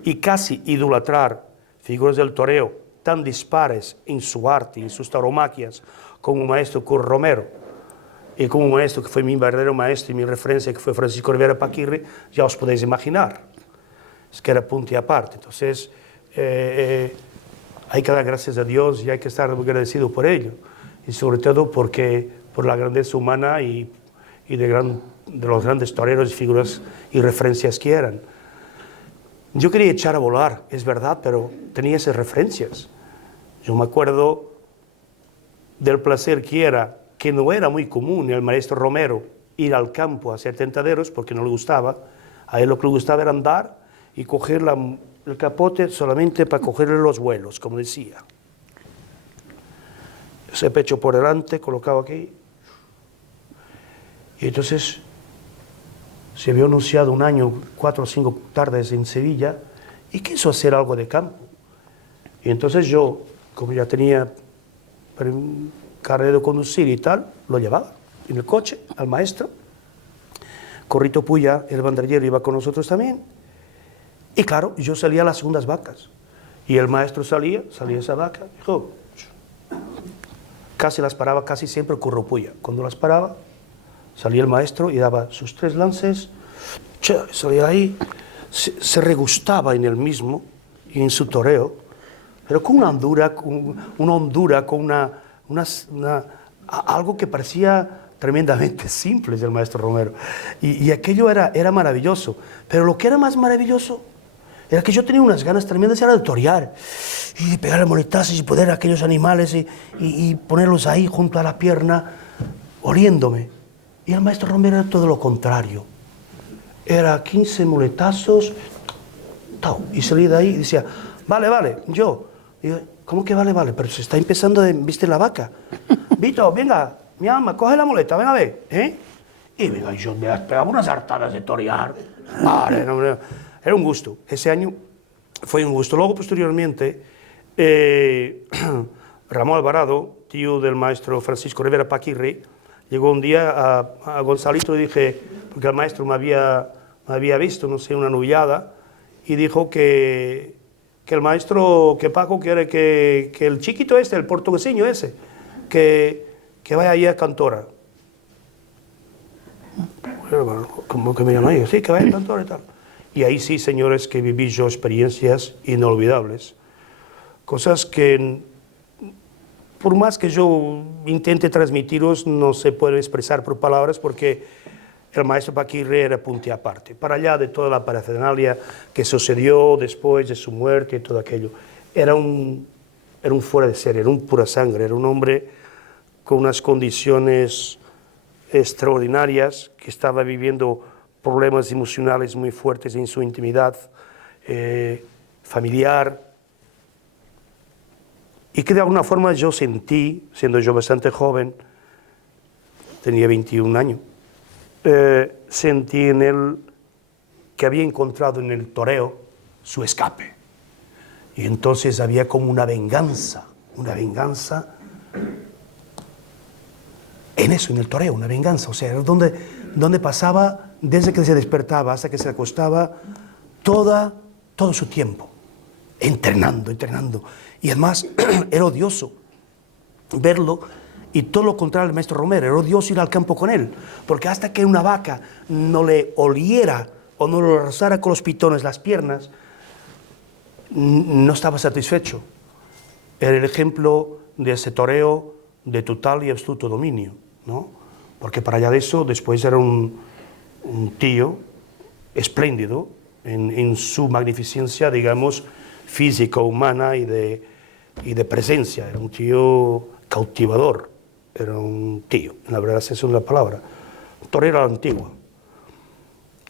y casi idolatrar figuras del toreo tan dispares en su arte, en sus tauromaquias, como un maestro Curro Romero y como un maestro que fue mi verdadero maestro y mi referencia, que fue Francisco Rivera Paquirri, ya os podéis imaginar. Es que era punto y aparte. Entonces, hay que dar gracias a Dios y hay que estar agradecido por ello. Y sobre todo por la grandeza humana y de los grandes toreros y figuras y referencias que eran. Yo quería echar a volar, es verdad, pero tenía esas referencias. Yo me acuerdo del placer que no era muy común el maestro Romero ir al campo a hacer tentaderos porque no le gustaba. A él lo que le gustaba era andar y coger el capote solamente para cogerle los vuelos, como decía. Ese pecho por delante, colocado aquí. Y entonces se había anunciado un año, 4 o 5 tardes en Sevilla, y quiso hacer algo de campo. Y entonces yo, como ya tenía carnet de conducir y tal, lo llevaba en el coche al maestro. Corrito Puya, el banderillero, iba con nosotros también. Y claro, yo salía a las segundas vacas. Y el maestro salía esa vaca, dijo, casi las paraba, casi siempre Curro Puya. Cuando las paraba, salía el maestro y daba sus 3 lances, salía ahí, se regustaba en él mismo y en su toreo, pero con una hondura, con algo que parecía tremendamente simple del maestro Romero. Y aquello era maravilloso, pero lo que era más maravilloso era que yo tenía unas ganas tremendas de torear y de pegar moletazos y poner a aquellos animales y ponerlos ahí junto a la pierna, oliéndome. Y el maestro Romero era todo lo contrario. Era 15 muletazos, y salí de ahí y decía, vale, yo. Digo, ¿cómo que vale? Pero se está empezando ¿viste la vaca? Vito, venga, mi alma, coge la muleta, venga a ver, Y venga, yo me pegaba unas hartadas de torear. Vale, no, era un gusto. Ese año fue un gusto. Luego, posteriormente, Ramón Alvarado, tío del maestro Francisco Rivera Paquirri, llegó un día a Gonzalito y dije, porque el maestro me había visto, no sé, una novillada, y dijo que el maestro, que Paco quiere que el chiquito el portugueseño ese, que vaya allí a Cantora. Como que me llaman ellos, sí, que vaya a Cantora y tal. Y ahí sí, señores, que viví yo experiencias inolvidables, cosas que por más que yo intente transmitiros, no se puede expresar por palabras porque el maestro Paquirre era punto y aparte. Para allá de toda la parafernalia que sucedió después de su muerte y todo aquello, era un fuera de serie, era un pura sangre, era un hombre con unas condiciones extraordinarias, que estaba viviendo problemas emocionales muy fuertes en su intimidad familiar, y que de alguna forma yo sentí, siendo yo bastante joven, tenía 21 años, sentí en él que había encontrado en el toreo su escape. Y entonces había como una venganza en eso, en el toreo, una venganza. O sea, era donde pasaba, desde que se despertaba hasta que se acostaba, todo su tiempo, entrenando. Y además era odioso verlo, y todo lo contrario al maestro Romero, era odioso ir al campo con él, porque hasta que una vaca no le oliera o no le rozara con los pitones las piernas, no estaba satisfecho. Era el ejemplo de ese toreo de total y absoluto dominio, ¿no? Porque para allá de eso, después era un tío espléndido en su magnificencia, digamos, física, humana y de presencia. Era un tío cautivador, era un tío, la verdad esa es la palabra, torero a la antigua.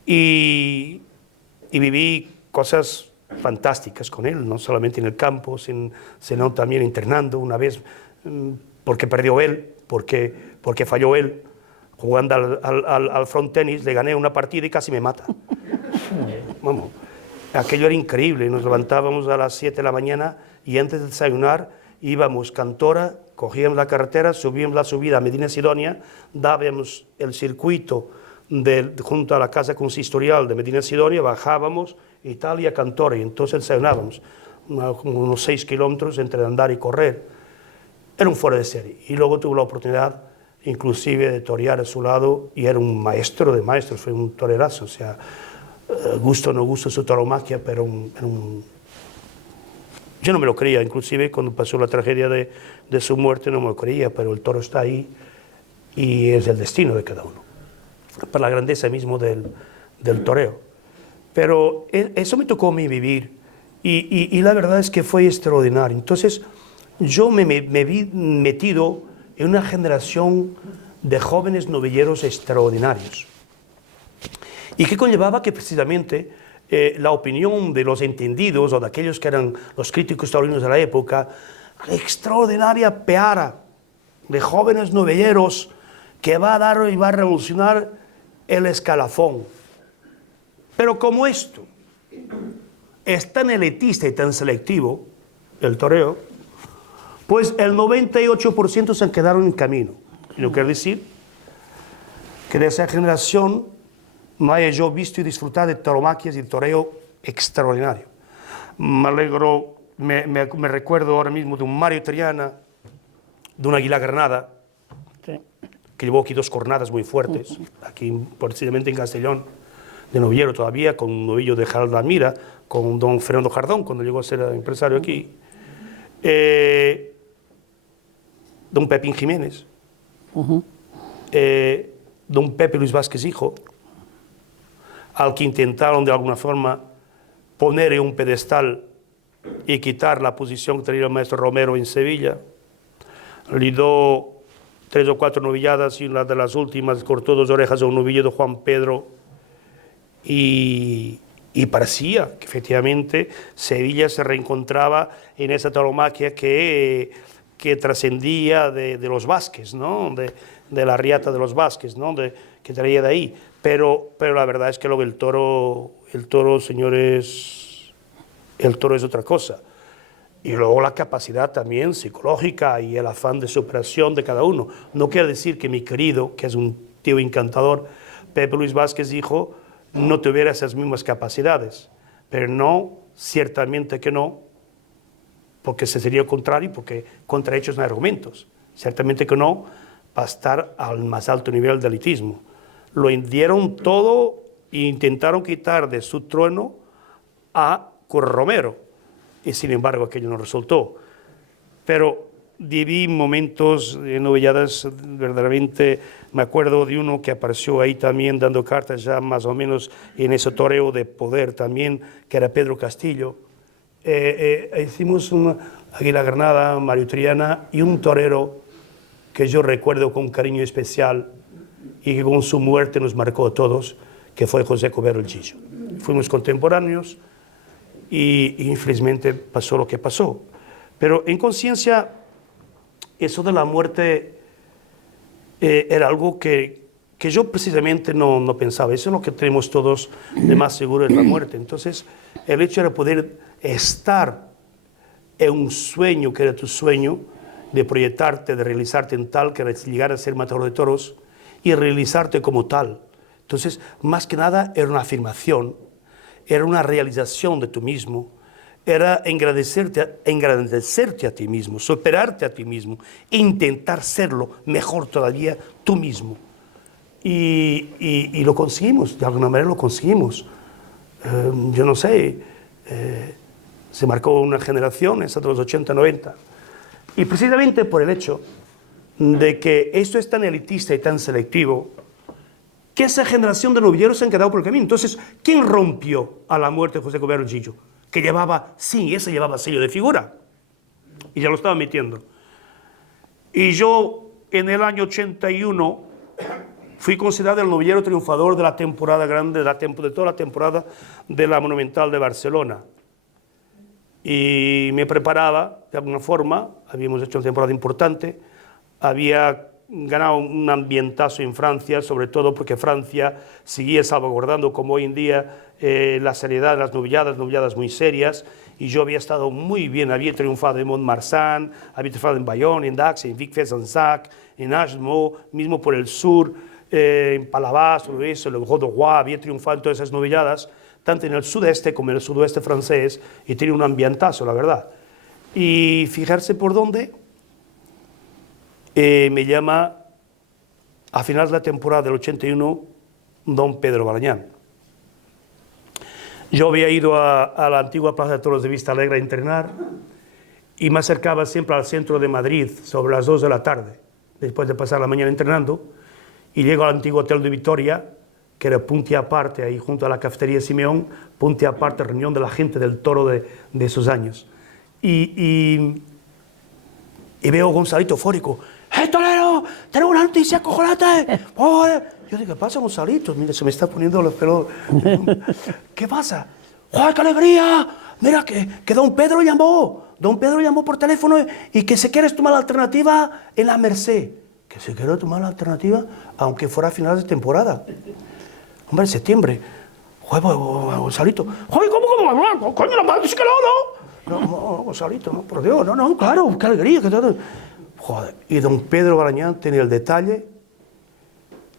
Y viví cosas fantásticas con él, no solamente en el campo, sino también internando una vez, porque perdió él, porque falló él, jugando al front tenis, le gané una partida y casi me mata. Vamos, aquello era increíble, nos levantábamos a las 7 de la mañana y antes de desayunar íbamos Cantora, cogíamos la carretera, subíamos la subida a Medina Sidonia, dábamos el circuito junto a la casa consistorial de Medina Sidonia, bajábamos Italia, Cantora, y entonces desayunábamos unos 6 kilómetros entre andar y correr. Era un fuera de serie. Y luego tuve la oportunidad inclusive de torear a su lado, y era un maestro de maestros, fue un torerazo, o sea, gusto o no gusto su tauromaquia, pero yo no me lo creía, inclusive cuando pasó la tragedia de su muerte no me lo creía, pero el toro está ahí y es el destino de cada uno, para la grandeza mismo del toreo. Pero eso me tocó a mí vivir, y la verdad es que fue extraordinario. Entonces yo me vi metido en una generación de jóvenes novilleros extraordinarios, y que conllevaba que precisamente la opinión de los entendidos o de aquellos que eran los críticos taurinos de la época, extraordinaria peara de jóvenes novilleros que va a dar y va a revolucionar el escalafón. Pero como esto es tan elitista y tan selectivo, el toreo, pues el 98% se quedaron en camino. Y no quiere decir que de esa generación no haya yo visto y disfrutado de tauromaquias y de toreo extraordinario. Me alegro, me recuerdo ahora mismo de un Mario Triana, de un Águila Granada, sí, que llevó aquí 2 cornadas muy fuertes, aquí precisamente en Castellón, de novillero todavía, con un novillo de Geraldo Almira, con don Fernando Jardón, cuando llegó a ser empresario aquí, don Pepín Jiménez, don Pepe Luis Vázquez hijo, al que intentaron de alguna forma poner en un pedestal y quitar la posición que tenía el maestro Romero en Sevilla. Le dio 3 o 4 novilladas, y una de las últimas cortó 2 orejas a un novillo de Juan Pedro, y parecía que efectivamente Sevilla se reencontraba en esa tauromaquia que trascendía de los Vázquez, ¿no? de la riata de los Vázquez, ¿no? Que traía de ahí. Pero la verdad es que luego el toro, señores, el toro es otra cosa. Y luego la capacidad también psicológica y el afán de superación de cada uno. No quiere decir que mi querido, que es un tío encantador, Pepe Luis Vázquez hijo, no tuviera esas mismas capacidades, pero no, ciertamente que no, porque se sería contrario, porque contra hechos no hay argumentos. Ciertamente que no, para estar al más alto nivel de elitismo. Lo dieron todo e intentaron quitar de su trono a Curro Romero, y sin embargo aquello no resultó. Pero viví momentos de novelladas verdaderamente. Me acuerdo de uno que apareció ahí también dando cartas ya más o menos en ese toreo de poder también, que era Pedro Castillo. Hicimos un Águila Granada, Mario Triana y un torero que yo recuerdo con cariño especial y que con su muerte nos marcó a todos, que fue José Cubero el Chillo. Fuimos contemporáneos y infelizmente pasó lo que pasó. Pero en conciencia, eso de la muerte era algo que yo precisamente no pensaba. Eso es lo que tenemos todos de más seguro, es la muerte. Entonces, el hecho era poder estar en un sueño que era tu sueño, de proyectarte, de realizarte en tal, que llegar a ser matador de toros y realizarte como tal. Entonces, más que nada, era una afirmación, era una realización de tú mismo, era engrandecerte a ti mismo, superarte a ti mismo, intentar serlo mejor todavía tú mismo. Y lo conseguimos, de alguna manera lo conseguimos. Yo no sé, se marcó una generación, esa de los 80, 90. Y precisamente por el hecho de que esto es tan elitista y tan selectivo, que esa generación de novilleros se han quedado por el camino. Entonces, ¿quién rompió a la muerte de José Cubero el Chillo? Que llevaba, sí, ese llevaba sello de figura, y ya lo estaba metiendo. Y yo, en el año 81, fui considerado el novillero triunfador de la temporada grande, de toda la temporada de la Monumental de Barcelona. Y me preparaba, de alguna forma, habíamos hecho una temporada importante, había ganado un ambientazo en Francia, sobre todo porque Francia seguía salvaguardando, como hoy en día, la seriedad de las novilladas muy serias, y yo había estado muy bien, había triunfado en Mont-Marsan, había triunfado en Bayonne, en Dax, en Vic-Fezensac, en Ashmo, mismo por el sur, en Palavas, todo eso, en Rodois, había triunfado en todas esas novilladas, tanto en el sudeste como en el sudoeste francés, y tiene un ambientazo, la verdad. Y fijarse por dónde me llama a finales de la temporada del 81 don Pedro Balañán. Yo había ido a la antigua Plaza de Toros de Vista Alegre a entrenar y me acercaba siempre al centro de Madrid sobre las 2 de la tarde, después de pasar la mañana entrenando, y llego al antiguo Hotel de Vitoria, que era punto y aparte, ahí junto a la cafetería Simeón, punto y aparte, reunión de la gente del toro de esos años. Y veo a Gonzalito eufórico. ¡Hey, torero! ¡Tenemos una noticia acojonante! Yo digo, ¿qué pasa, Gonzalito? Mira, se me está poniendo los pelos. ¿Qué pasa? ¡Ay, qué alegría! Mira, que don Pedro llamó. Don Pedro llamó por teléfono y que se quiere tomar la alternativa en la Merced. Que se quiere tomar la alternativa, aunque fuera a finales de temporada. Hombre, en septiembre. Joder, Gonzalito. Joder, ¿cómo? Coño, la madre es que no. No, Gonzalito, no, por Dios, no, claro, qué alegría. Que todo. Joder, y don Pedro Balañán tenía el detalle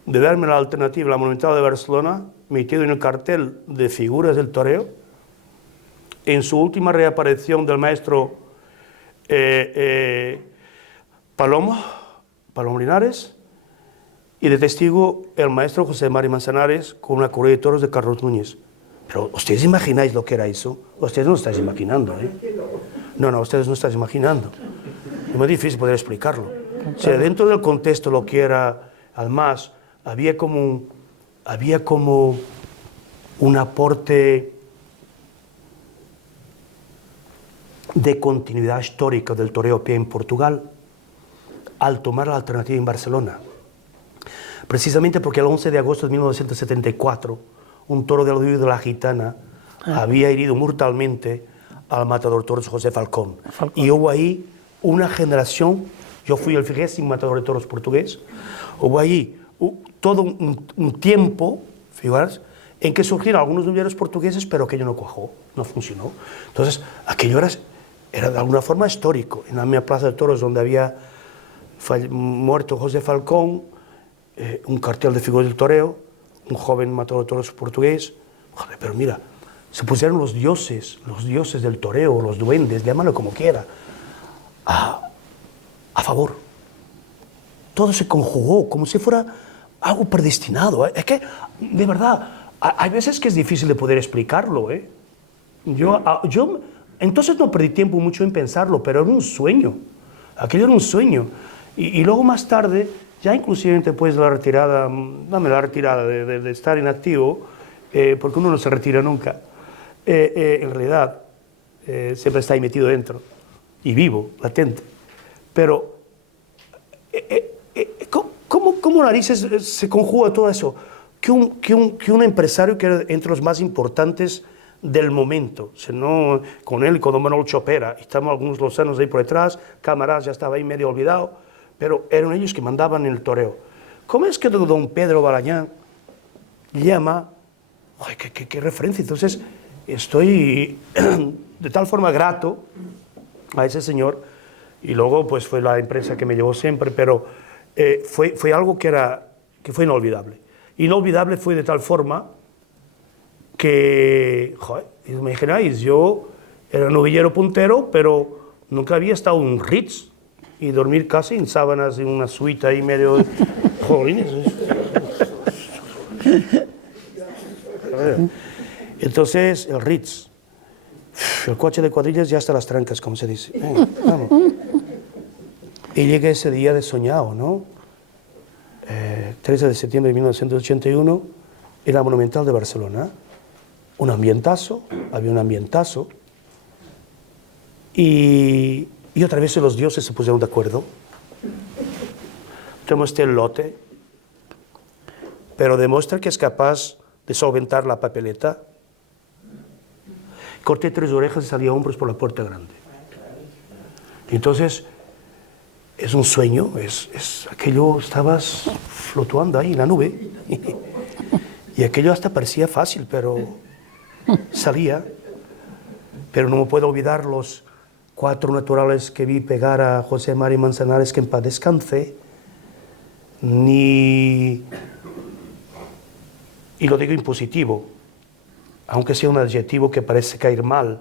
de darme la alternativa, la Monumental de Barcelona, metido en el cartel de figuras del toreo, en su última reaparición del maestro Palomo Linares, y de testigo el maestro José María Manzanares con una corrida de toros de Carlos Núñez. Pero ¿ustedes imagináis lo que era eso? Ustedes no lo estáis imaginando, ¿eh? No, ustedes no estáis imaginando. Es muy difícil poder explicarlo. O sea, dentro del contexto lo que era, además, había como un aporte de continuidad histórica del toreo a pie en Portugal al tomar la alternativa en Barcelona. Precisamente porque el 11 de agosto de 1974, un toro del Río de la Gitana había herido mortalmente al matador de toros José Falcón. Y hubo ahí una generación, yo fui el 20º matador de toros portugués, hubo ahí todo un tiempo, figuras, en que surgieron algunos novilleros portugueses, pero aquello no cuajó, no funcionó. Entonces, aquello era de alguna forma histórico. En la misma Plaza de Toros, donde había muerto José Falcón, un cartel de figuras del toreo, un joven matador de toros portugués. Joder, pero mira, se pusieron los dioses del toreo, los duendes, llámalo como quiera, a favor. Todo se conjugó como si fuera algo predestinado. Es que, de verdad, hay veces que es difícil de poder explicarlo. Yo entonces no perdí tiempo mucho en pensarlo, pero era un sueño. Aquello era un sueño. Y luego más tarde, ya inclusive después de la retirada, de estar inactivo, porque uno no se retira nunca, en realidad siempre está ahí metido dentro, y vivo, latente. Pero, ¿cómo narices se conjuga todo eso? Que un empresario que era entre los más importantes del momento, si no, con él y con don Manuel Chopera, estamos algunos lozanos ahí por detrás, Cámaras ya estaba ahí medio olvidado, pero eran ellos que mandaban en el toreo. ¿Cómo es que don Pedro Balañán llama? ¡Ay, qué referencia! Entonces, estoy de tal forma grato a ese señor, y luego pues fue la empresa que me llevó siempre, pero fue algo que fue inolvidable. Inolvidable fue de tal forma que, joder, imagináis, yo era novillero puntero, pero nunca había estado en un Ritz y dormir casi en sábanas en una suite ahí medio... Jolines. Entonces, el Ritz, el coche de cuadrillas ya hasta las trancas, como se dice. Vamos. Y llega ese día de soñado, ¿no? 13 de septiembre de 1981, en la Monumental de Barcelona. Había un ambientazo, y otra vez los dioses se pusieron de acuerdo. Tenemos este lote, pero demuestra que es capaz de solventar la papeleta. Corté 3 orejas y salí a hombros por la puerta grande. Entonces, es un sueño, aquello, estabas fluctuando ahí en la nube, y aquello hasta parecía fácil, pero salía. Pero no me puedo olvidar los 4 naturales que vi pegar a José María Manzanares, que en paz descanse, y lo digo en positivo, aunque sea un adjetivo que parece caer mal,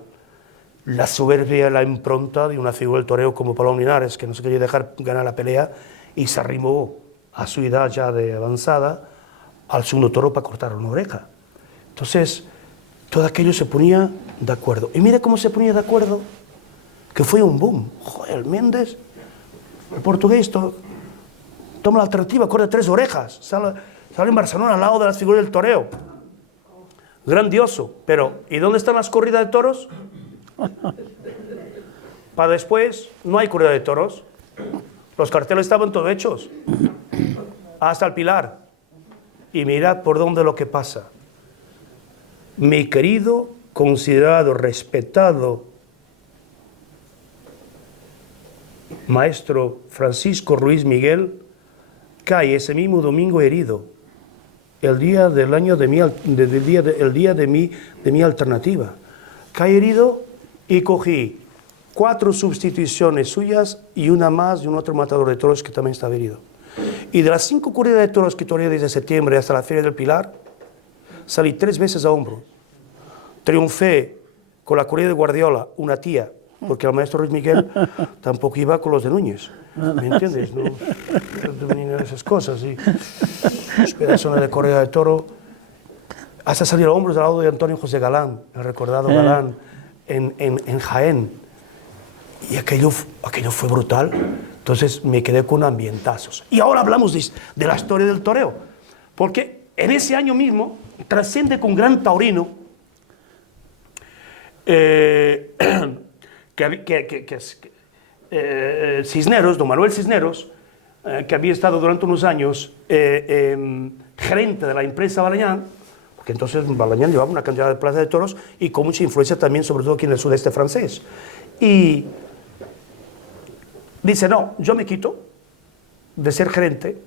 la soberbia, la impronta de una figura del toreo como Paloma Linares, que no se quería dejar ganar la pelea y se arrimó a su edad ya de avanzada al segundo toro para cortar una oreja. Entonces, todo aquello se ponía de acuerdo. Y mira cómo se ponía de acuerdo, que fue un boom. Joder, Méndez, el portugués, toma la alternativa, corta 3 orejas, sale en Barcelona al lado de las figuras del toreo. Grandioso, pero ¿y dónde están las corridas de toros? Para después no hay corrida de toros. Los carteles estaban todos hechos, hasta el Pilar. Y mirad por dónde lo que pasa. Mi querido, considerado, respetado maestro Francisco Ruiz Miguel cae ese mismo domingo herido, el día de mi alternativa. Cae herido y cogí 4 sustituciones suyas y una más de un otro matador de toros que también estaba herido. Y de las 5 corridas de toros que toreé desde septiembre hasta la Feria del Pilar, salí 3 veces a hombro. Triunfé con la corrida de Guardiola, una tía, porque el maestro Ruiz Miguel tampoco iba con los de Núñez. ¿Me entiendes? No dominan esas cosas. Y los pedazos de corrida de toro, hasta salir a hombros al lado de Antonio José Galán, el recordado Galán, en Jaén. Y aquello fue brutal. Entonces me quedé con ambientazos. Y ahora hablamos de la historia del toreo, porque en ese año mismo trasciende con gran taurino Cisneros, don Manuel Cisneros, que había estado durante unos años gerente de la empresa Balañán, porque entonces Balañán llevaba una cantidad de plazas de toros y con mucha influencia también, sobre todo aquí en el sudeste francés. Y dice, no, yo me quito de ser gerente.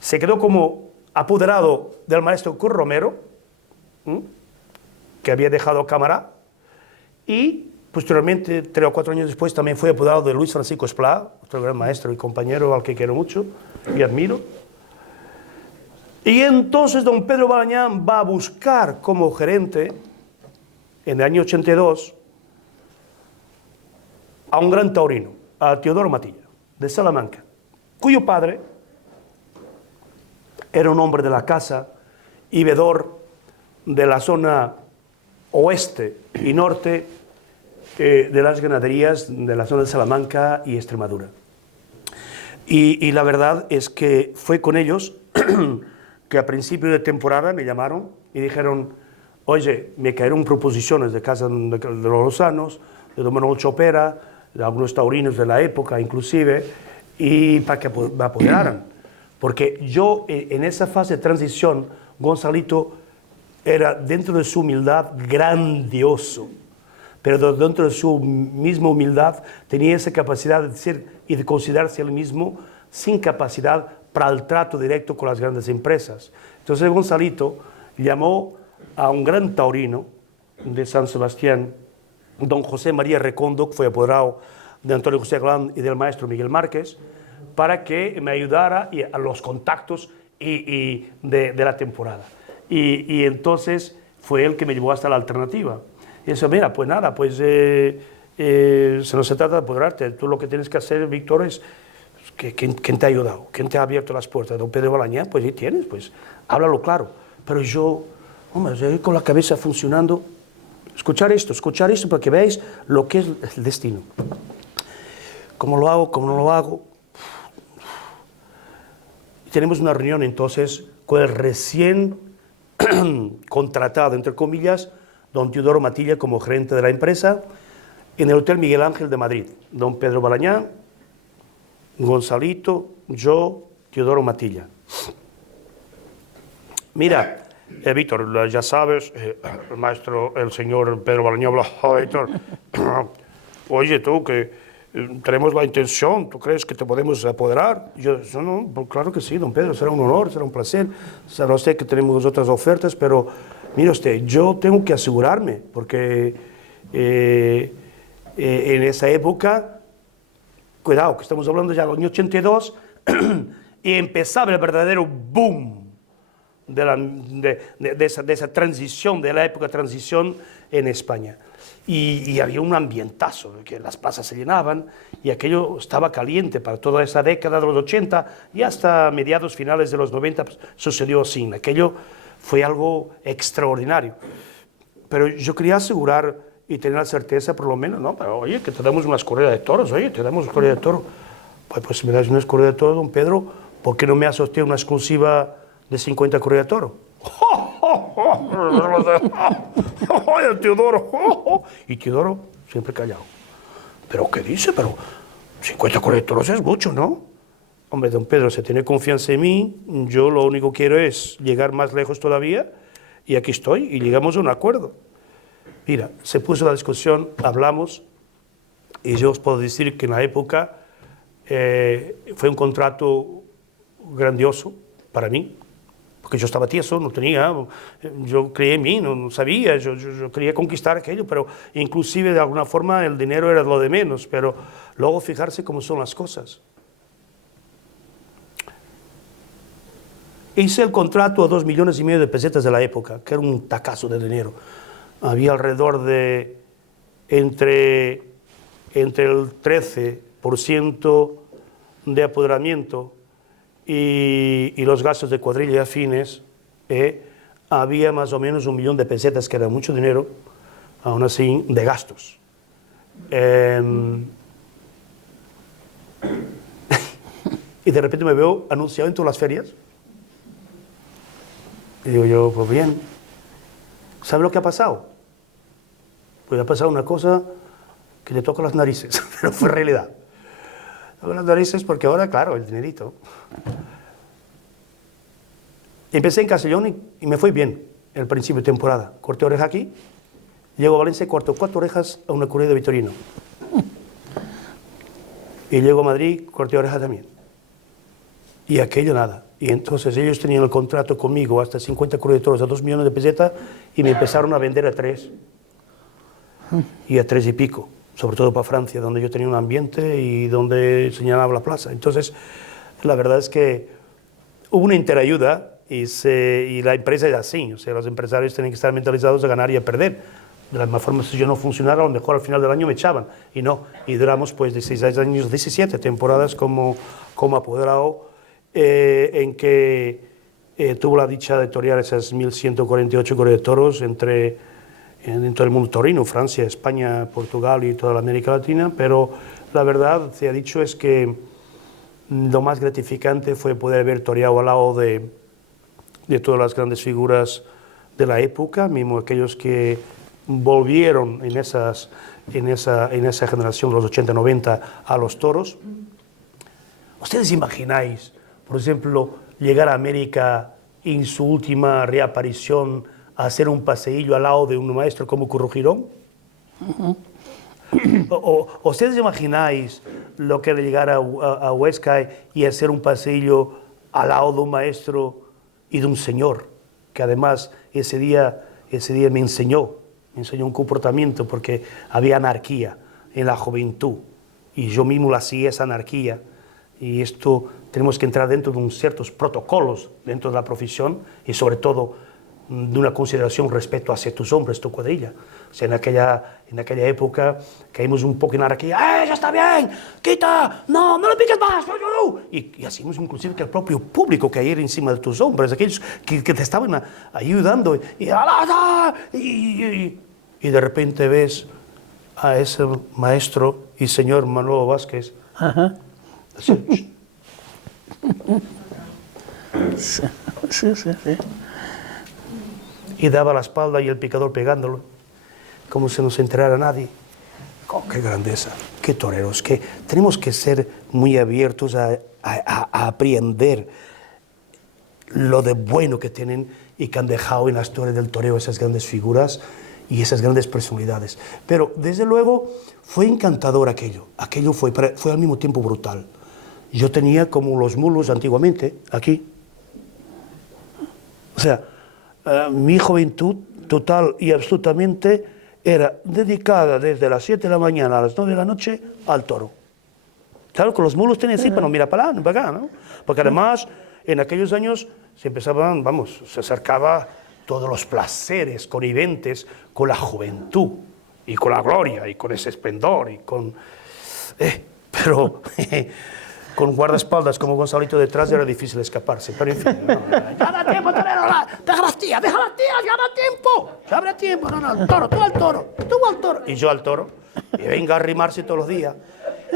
Se quedó como apoderado del maestro Cur Romero, que había dejado Cámara, y posteriormente, 3 o 4 años después, también fue apoderado de Luis Francisco Esplá, otro gran maestro y compañero al que quiero mucho y admiro. Y entonces don Pedro Balañán va a buscar como gerente, en el año 82, a un gran taurino, a Teodoro Matilla, de Salamanca, cuyo padre era un hombre de la casa y veedor de la zona oeste y norte de las ganaderías de la zona de Salamanca y Extremadura. Y la verdad es que fue con ellos que a principio de temporada me llamaron y dijeron, oye, me cayeron proposiciones de Casa de los Lozanos, de Don Manuel Chopera, de algunos taurinos de la época inclusive, y para que me apoyaran. Porque yo en esa fase de transición, Gonzalito era dentro de su humildad grandioso, pero dentro de su misma humildad tenía esa capacidad de ser y de considerarse él mismo sin capacidad para el trato directo con las grandes empresas. Entonces Gonzalito llamó a un gran taurino de San Sebastián, don José María Recondo, que fue apoderado de Antonio José Galán y del maestro Miguel Márquez, para que me ayudara a los contactos de la temporada. Y entonces fue él que me llevó hasta la alternativa. Y eso, mira, pues nada, pues se no se trata de apoderarte. Tú lo que tienes que hacer, Víctor, es ¿quién te ha ayudado? ¿Quién te ha abierto las puertas? Don Pedro Balañá, pues sí tienes, pues háblalo claro. Pero yo, hombre, yo con la cabeza funcionando, escuchar esto para que veáis lo que es el destino. ¿Cómo lo hago? ¿Cómo no lo hago? Tenemos una reunión entonces con el recién contratado, entre comillas, don Teodoro Matilla como gerente de la empresa, en el Hotel Miguel Ángel de Madrid. Don Pedro Balañá, Gonzalito, yo, Teodoro Matilla. Mira, Víctor, ya sabes, el maestro, el señor Pedro Balañá habla, Víctor, oye tú, que tenemos la intención, ¿tú crees que te podemos apoderar? Yo no, pues claro que sí, don Pedro, será un honor, será un placer. Sabrá usted que tenemos otras ofertas, pero mire usted, yo tengo que asegurarme, porque en esa época, cuidado, que estamos hablando ya del año 82, y empezaba el verdadero boom de esa transición, de la época de transición en España. Y había un ambientazo, que las plazas se llenaban y aquello estaba caliente para toda esa década de los 80 y hasta mediados finales de los 90 pues, sucedió así. Aquello fue algo extraordinario. Pero yo quería asegurar y tener la certeza por lo menos, ¿no? Pero oye, que te damos unas corridas de toros, oye, te damos una corrida de toros. Pues si me das una corrida de toros, don Pedro, ¿por qué no me hace usted una exclusiva de 50 corridas de toros? ¡Oye, Teodoro! Y Teodoro siempre callado. ¿Pero qué dice? Pero 50 corridas de toros es mucho, ¿no? Hombre, don Pedro, se tiene confianza en mí, yo lo único que quiero es llegar más lejos todavía, y aquí estoy, y llegamos a un acuerdo. Mira, se puso la discusión, hablamos, y yo os puedo decir que en la época fue un contrato grandioso para mí, porque yo estaba tieso, no tenía, yo creía en mí, no sabía, yo quería conquistar aquello, pero inclusive de alguna forma el dinero era lo de menos, pero luego fijarse cómo son las cosas. Hice el contrato a 2,5 millones de pesetas de la época, que era un tacazo de dinero. Había alrededor de entre el 13% de apoderamiento y los gastos de cuadrilla y afines, había más o menos 1 millón de pesetas, que era mucho dinero, aún así, de gastos. Y de repente me veo anunciado en todas las ferias. Y digo yo, pues bien, ¿sabe lo que ha pasado? Pues ha pasado una cosa que le toca las narices, pero fue realidad. Toca las narices porque ahora, claro, el dinerito. Empecé en Castellón y me fue bien el principio de temporada. Corté oreja aquí, llego a Valencia y corto 4 orejas a una corrida de Vitorino. Y llego a Madrid, corté oreja también. Y aquello nada. Y entonces ellos tenían el contrato conmigo hasta 50 corridas de toros a 2 millones de pesetas y me empezaron a vender a 3. Y a 3 y pico, sobre todo para Francia, donde yo tenía un ambiente y donde señalaba la plaza. Entonces, la verdad es que hubo una interayuda y la empresa es así. O sea, los empresarios tienen que estar mentalizados a ganar y a perder. De la misma forma, si yo no funcionara, a lo mejor al final del año me echaban. Y no, y duramos pues 16 años, 17 temporadas como apoderado, en que tuvo la dicha de torear esas 1.148 corridas de toros entre todo el mundo taurino, Francia, España, Portugal y toda la América Latina, pero la verdad, se ha dicho, es que lo más gratificante fue poder haber toreado al lado de todas las grandes figuras de la época, mismo aquellos que volvieron en esa generación, los 80-90, a los toros. ¿Ustedes imagináis, por ejemplo, llegar a América en su última reaparición a hacer un paseillo al lado de un maestro como Curro Girón? ¿Ustedes imagináis lo que era llegar a Huesca y hacer un paseillo al lado de un maestro y de un señor, que además ese día me enseñó un comportamiento, porque había anarquía en la juventud y yo mismo la hacía, esa anarquía, y esto tenemos que entrar dentro de ciertos protocolos dentro de la profesión y sobre todo de una consideración respecto hacia tus hombres, tu cuadrilla. O sea, en aquella época caímos un poco en anarquía. ¡Ya está bien! ¡Quita! ¡No le piques más! Y hacíamos inclusive que el propio público cayera encima de tus hombres, aquellos que te estaban ayudando. Y de repente ves a ese maestro y señor Manolo Vázquez. Así, sí. Y daba la espalda y el picador pegándolo, como si no se enterara nadie. Oh, ¡qué grandeza! ¡Qué toreros! Que tenemos que ser muy abiertos a aprender lo de bueno que tienen y que han dejado en la historia del toreo esas grandes figuras y esas grandes personalidades. Pero, desde luego, fue encantador aquello. Aquello fue al mismo tiempo brutal. Yo tenía como los mulos antiguamente, aquí. O sea, mi juventud total y absolutamente era dedicada desde las 7 de la mañana a las 9 de la noche al toro. Claro, con los mulos tenían así para no mirar para acá, ¿no? Porque además, en aquellos años se acercaba todos los placeres conniventes con la juventud y con la gloria y con ese esplendor y con... pero... con guardaespaldas como Gonzalito detrás era difícil escaparse, pero en fin. ¡Ya da tiempo, torero! ¡Deja las tías! ¡Ya da tiempo! ¡Ya habrá tiempo! No, toro, tú al toro. Y yo al toro. Y venga a arrimarse todos los días.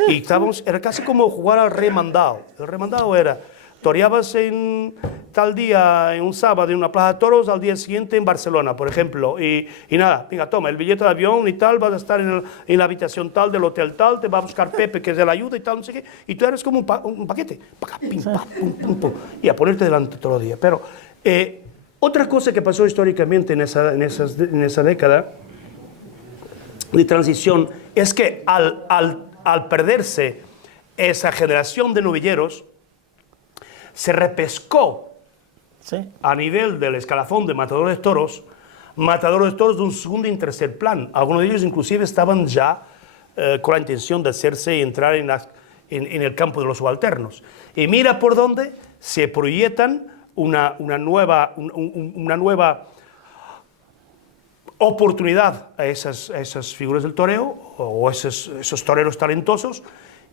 Y era casi como jugar al remandado. El remandado era, toreabas en tal día, en un sábado, en una plaza de toros, al día siguiente en Barcelona, por ejemplo. Y nada, venga, toma el billete de avión y tal, vas a estar en la habitación tal del hotel tal, te va a buscar Pepe, que es de la ayuda y tal, no sé qué. Y tú eres como un paquete. Pim, pam, pum, pum, pum, y a ponerte delante todos los días. Pero otra cosa que pasó históricamente en esa década de transición es que al perderse esa generación de novilleros, se repescó a nivel del escalafón de matadores de toros de un segundo y tercer plan. Algunos de ellos inclusive estaban ya con la intención de hacerse y entrar en el campo de los subalternos. Y mira por dónde se proyectan una nueva oportunidad a esas figuras del toreo o esos toreros talentosos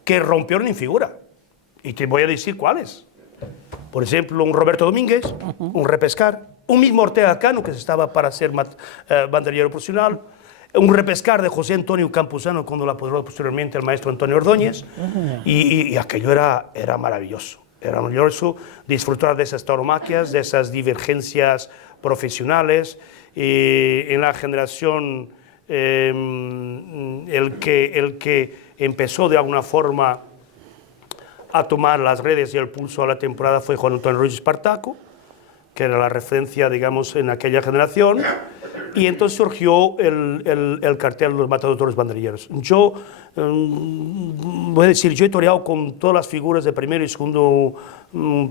que rompieron en figura. Y te voy a decir cuáles. Por ejemplo, un Roberto Domínguez, un repescar, un mismo Ortega Cano, que estaba para ser banderillero profesional, un repescar de José Antonio Campuzano, cuando lo apoderó posteriormente el maestro Antonio Ordóñez, y aquello era maravilloso. Era maravilloso disfrutar de esas tauromaquias, de esas divergencias profesionales, y en la generación el que empezó de alguna forma a tomar las redes y el pulso a la temporada fue Juan Antonio Ruiz Espartaco, que era la referencia, digamos, en aquella generación, y entonces surgió el cartel de los matadores banderilleros. Yo, voy a decir, yo he toreado con todas las figuras de primero y segundo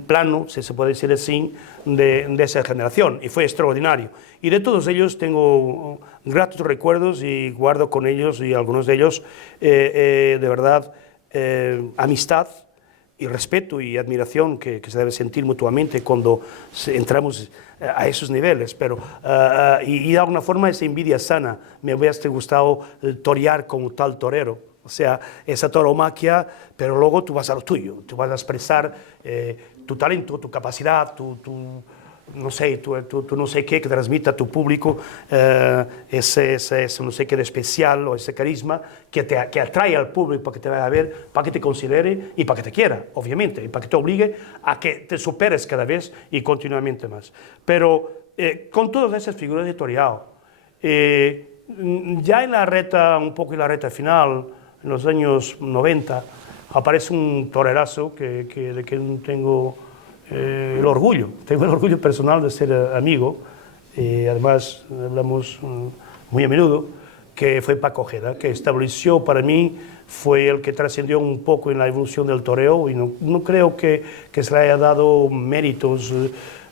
plano, si se puede decir así, de esa generación, y fue extraordinario. Y de todos ellos tengo gratos recuerdos y guardo con ellos, y algunos de ellos, de verdad, amistad, y respeto y admiración que se debe sentir mutuamente cuando entramos a esos niveles, pero y de alguna forma esa envidia sana. Me hubiese gustado torear como tal torero, o sea, esa tauromaquia, pero luego tú vas a lo tuyo, tú vas a expresar tu talento, tu capacidad, no sé, tú no sé qué que transmita a tu público ese no sé qué de especial o ese carisma que atrae al público para que te vaya a ver, para que te considere y para que te quiera, obviamente, y para que te obligue a que te superes cada vez y continuamente más. Pero con todas esas figuras de toreado, ya en la recta, un poco en la recta final, en los años 90, aparece un torerazo de que tengo el orgullo personal de ser amigo, además hablamos muy a menudo, que fue Paco Ojeda, que estableció para mí, fue el que trascendió un poco en la evolución del toreo, y no creo que se le haya dado méritos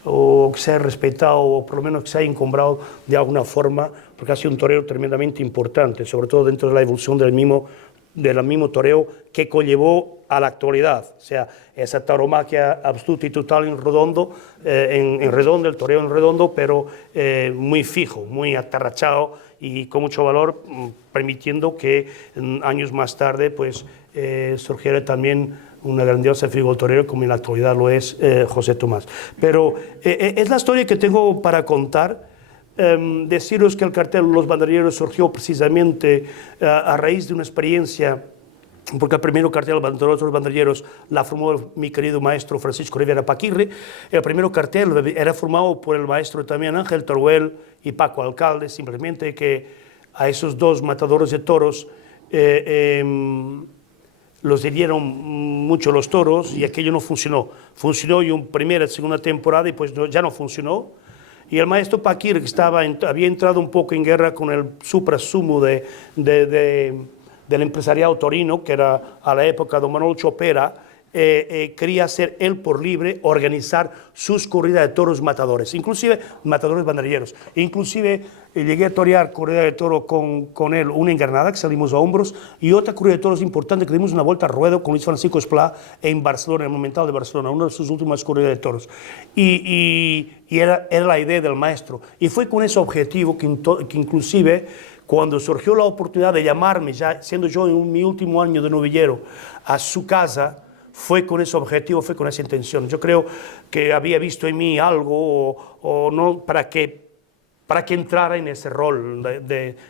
o que se haya respetado, o por lo menos que se haya encumbrado de alguna forma, porque ha sido un torero tremendamente importante, sobre todo dentro de la evolución del mismo toreo que conllevó a la actualidad, o sea, esa tauromaquia absoluta y total en redondo, el toreo en redondo, pero muy fijo, muy atarrachado y con mucho valor, permitiendo que años más tarde pues, surgiera también una grandiosa figura del torero como en la actualidad lo es José Tomás. Pero es la historia que tengo para contar. Deciros que el cartel Los Banderilleros surgió precisamente a raíz de una experiencia, porque el primer cartel Los Banderilleros la formó mi querido maestro Francisco Rivera Paquirri. El primer cartel era formado por el maestro también Ángel Teruel y Paco Alcalde, simplemente que a esos dos matadores de toros los hirieron mucho los toros y aquello no funcionó. Funcionó en primera y segunda temporada y pues ya no funcionó. Y el maestro Paquirri, que había entrado un poco en guerra con el suprasumo del empresariado torino, que era a la época don Manuel Chopera, quería ser él por libre, organizar sus corridas de toros matadores, inclusive matadores banderilleros. Inclusive llegué a torear corrida de toro con él, una en Granada, que salimos a hombros, y otra corrida de toros importante que dimos una vuelta a ruedo con Luis Francisco Esplá en Barcelona, en el Monumental de Barcelona, una de sus últimas corridas de toros. Y era la idea del maestro. Y fue con ese objetivo que inclusive cuando surgió la oportunidad de llamarme, ya siendo yo en mi último año de novillero, a su casa, fue con ese objetivo, fue con esa intención. Yo creo que había visto en mí algo o no para que entrara en ese rol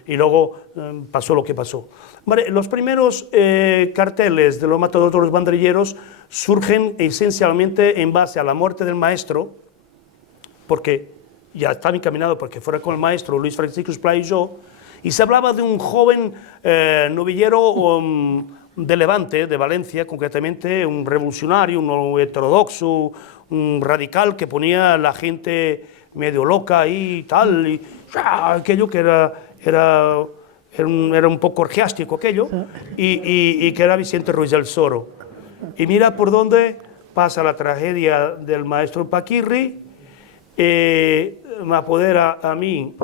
y luego pasó lo que pasó. Vale, los primeros carteles de los matadores de los banderilleros surgen esencialmente en base a la muerte del maestro, porque ya estaba encaminado porque fuera con el maestro Luis Francisco Esplá y yo, y se hablaba de un joven novillero de Levante, de Valencia, concretamente un revolucionario, un heterodoxo, un radical que ponía a la gente medio loca y tal, y aquello que era un poco orgiástico aquello, y que era Vicente Ruiz del Soro. Y mira por dónde pasa la tragedia del maestro Paquirri, me apodera a mí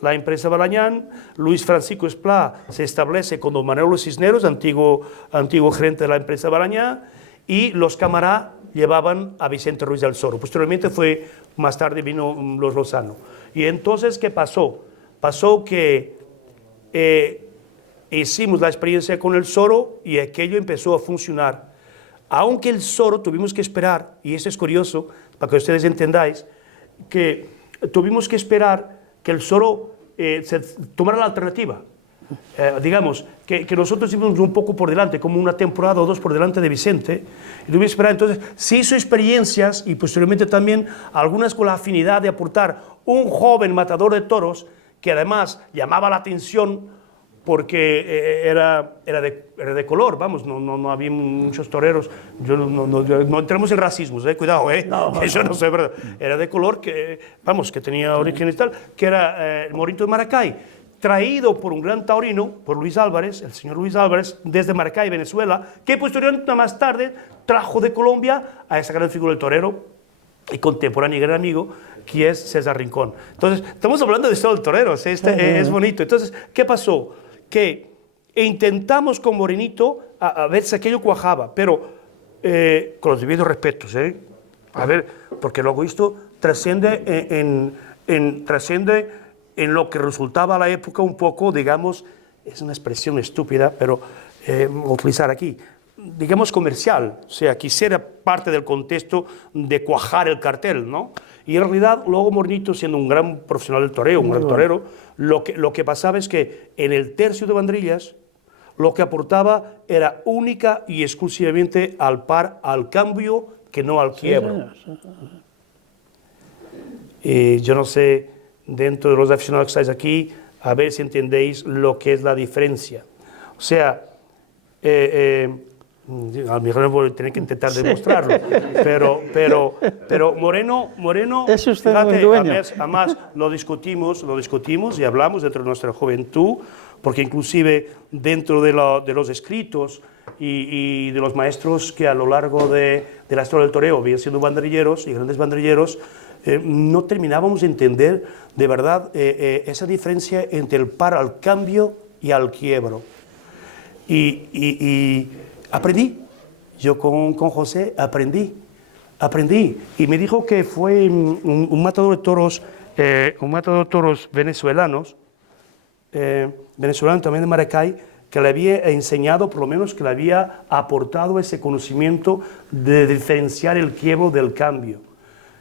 la empresa Balañán. Luis Francisco Esplá se establece con don Manuel Cisneros, antiguo gerente de la empresa Balañán, y los Camará llevaban a Vicente Ruiz del Soro. Posteriormente más tarde vino los Lozano. Y entonces, ¿qué pasó? Pasó que hicimos la experiencia con el Soro y aquello empezó a funcionar. Aunque el Soro tuvimos que esperar, y eso es curioso, para que ustedes entendáis, que tuvimos que esperar que el Soro se tomara la alternativa. Digamos, que nosotros íbamos un poco por delante, como una temporada o dos por delante de Vicente, y tuvimos que esperar. Entonces, se hizo experiencias, y posteriormente también algunas con la afinidad de aportar un joven matador de toros, que además llamaba la atención, porque era de color, vamos, no había muchos toreros, no entremos en racismos, cuidado, eso no es verdad, era de color, que tenía origen y tal, que era el Morito de Maracay, traído por un gran taurino, por Luis Álvarez, el señor Luis Álvarez, desde Maracay, Venezuela, que posteriormente, más tarde, trajo de Colombia a esa gran figura del torero y contemporáneo y gran amigo, que es César Rincón. Entonces, estamos hablando de esto del torero, es bonito. Entonces, ¿qué pasó? Que intentamos con Morenito a ver si aquello cuajaba, pero con los debidos respetos, a ver, porque luego esto trasciende en lo que resultaba a la época un poco, digamos, es una expresión estúpida, pero utilizar aquí, digamos, comercial, o sea, quisiera parte del contexto de cuajar el cartel, ¿no? Y en realidad, luego Morenito, siendo un gran profesional del toreo, un gran torero, lo que pasaba es que en el tercio de banderillas, lo que aportaba era única y exclusivamente al par, al cambio, que no al quiebro. Y yo no sé, dentro de los aficionados que estáis aquí, a ver si entendéis lo que es la diferencia. O sea, a lo mejor voy a tener que intentar demostrarlo, pero Moreno, es usted fíjate, muy dueño. además lo discutimos y hablamos dentro de nuestra juventud, porque inclusive dentro de los escritos y de los maestros que a lo largo de la historia del toreo habían sido banderilleros y grandes banderilleros, no terminábamos de entender de verdad esa diferencia entre el par al cambio y al quiebro. Y aprendí, yo con José aprendí, y me dijo que fue un matador de toros venezolanos, venezolano también de Maracay, que le había enseñado, por lo menos que le había aportado ese conocimiento de diferenciar el quiebro del cambio.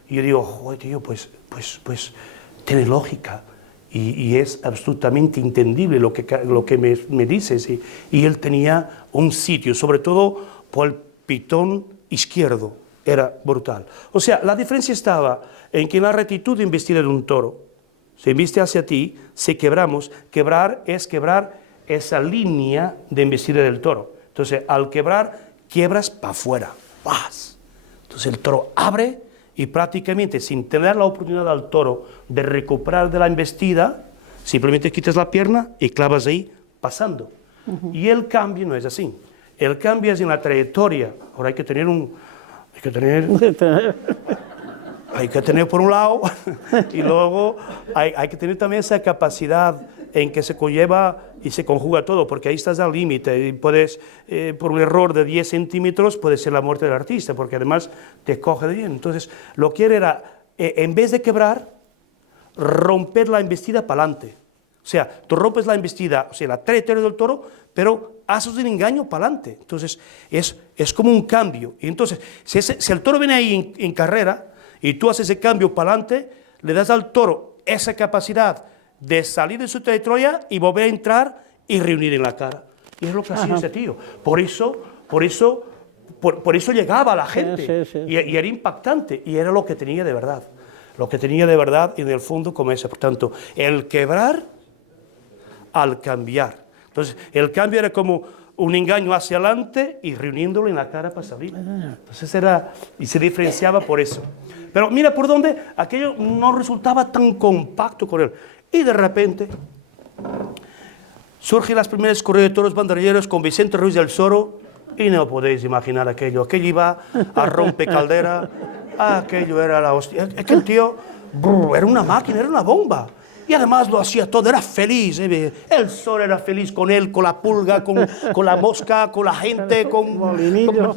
Y yo digo, joder, tío, pues tiene lógica. Y es absolutamente entendible lo que me dices. Y él tenía un sitio, sobre todo por el pitón izquierdo, era brutal. O sea, la diferencia estaba en que en la rectitud de embestida de un toro, se embiste hacia ti, se quebramos, quebrar es quebrar esa línea de embestida del toro. Entonces, al quebrar, quiebras para afuera, ¡paz! Entonces el toro abre, y prácticamente sin tener la oportunidad al toro de recuperar de la embestida, simplemente quitas la pierna y clavas ahí pasando. Y el cambio no es así. El cambio es en la trayectoria. Ahora hay que tener por un lado y luego hay que tener también esa capacidad en que se conlleva y se conjuga todo, porque ahí estás al límite y puedes, por un error de 10 centímetros, puede ser la muerte del artista, porque además te coge de bien. Entonces, lo que era, en vez de quebrar, romper la embestida para adelante. O sea, tú rompes la embestida, o sea, la trayectoria del toro, pero haces un engaño para adelante. Entonces, es como un cambio. Y entonces, si el toro viene ahí en carrera, y tú haces ese cambio para adelante, le das al toro esa capacidad de salir de su trayectoria y volver a entrar y reunir en la cara. Y es lo que hacía ese tío. Por eso llegaba a la gente. Sí. Y era impactante. Y era lo que tenía de verdad. Lo que tenía de verdad en el fondo como ese. Por tanto, el quebrar al cambiar. Entonces, el cambio era como un engaño hacia adelante y reuniéndolo en la cara para salir. Entonces y se diferenciaba por eso. Pero mira por dónde aquello no resultaba tan compacto con él. Y de repente surgen las primeras corridas de toros banderilleros con Vicente Ruiz del Soro y no podéis imaginar aquello. Aquello iba a rompecaldera, aquello era la hostia. Aquel tío era una máquina, era una bomba. Y además lo hacía todo, era feliz. El Soro era feliz con él, con la pulga, con la mosca, con la gente, con molinillo.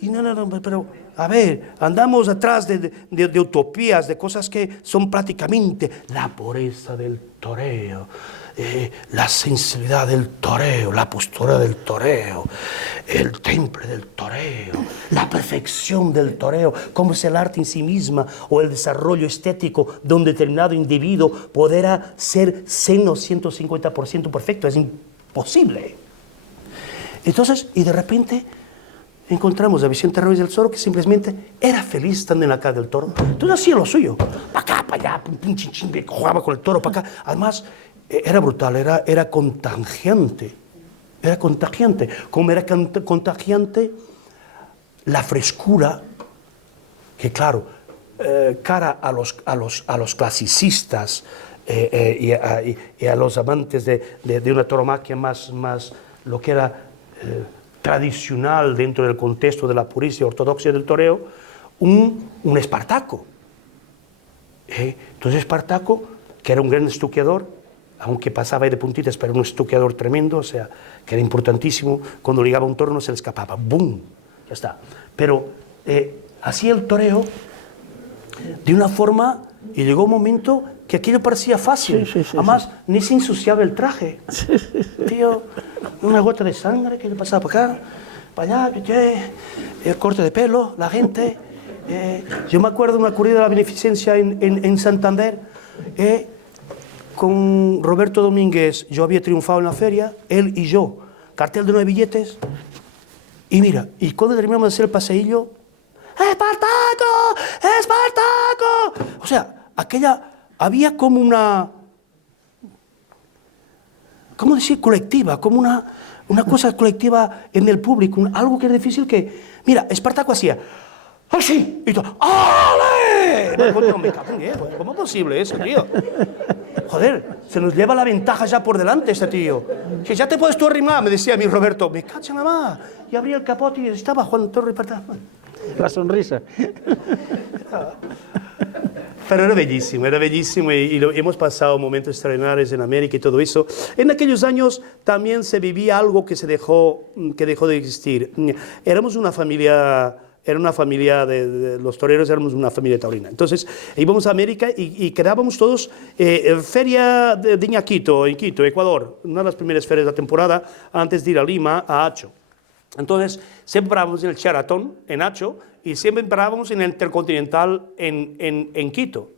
Y no, pero a ver, andamos atrás de utopías, de cosas que son prácticamente la pureza del toreo, la sensibilidad del toreo, la postura del toreo, el temple del toreo, la perfección del toreo, como es el arte en sí misma o el desarrollo estético de un determinado individuo podrá ser 100 o 150% perfecto, es imposible. Entonces, y de repente encontramos a Vicente Ruiz del Soro que simplemente era feliz estando en la cara del toro. Entonces hacía lo suyo, para acá, para allá, jugaba con el toro para acá. Además, era brutal, era contagiante. Era contagiante. Como era contagiante la frescura, que claro, cara a los clasicistas y a los amantes de una tauromaquia más lo que era tradicional dentro del contexto de la pureza y ortodoxia del toreo, un Espartaco. Entonces Espartaco, que era un gran estuqueador, aunque pasaba ahí de puntitas, pero un estuqueador tremendo, o sea, que era importantísimo, cuando ligaba un toro no se le escapaba, ¡bum!, ya está. Pero hacía el toreo de una forma, y llegó un momento que aquello parecía fácil. Además, ni se ensuciaba el traje. Tío, una gota de sangre que le pasaba para acá, para allá, el corte de pelo, la gente. Yo me acuerdo de una corrida de la beneficencia en Santander, con Roberto Domínguez. Yo había triunfado en la feria, él y yo, cartel de 9 billetes, y mira, y cuando terminamos de hacer el paseillo, ¡Espartaco! ¡Espartaco! O sea, había como una, ¿cómo decir? Colectiva, como una cosa colectiva en el público, algo que es difícil que, mira, Espartaco hacía, ¡así! Y todo, ¡ole! No, me cago en qué, ¿cómo es posible eso, tío? Joder, se nos lleva la ventaja ya por delante este tío. Que ya te puedes tú arrimar, me decía a mí Roberto. Me cacha nada más. Y abría el capote y estaba Juan Torre Espartaco. La sonrisa. Pero era bellísimo y hemos pasado momentos extraordinarios en América y todo eso. En aquellos años también se vivía algo que dejó de existir. Éramos una familia... Era una familia los toreros, éramos una familia taurina. Entonces íbamos a América y quedábamos todos en feria de Iñaquito, en Quito, Ecuador, una de las primeras ferias de la temporada antes de ir a Lima, a Hacho. Entonces siempre parábamos en el Sheraton, en Hacho, y siempre parábamos en el Intercontinental en Quito.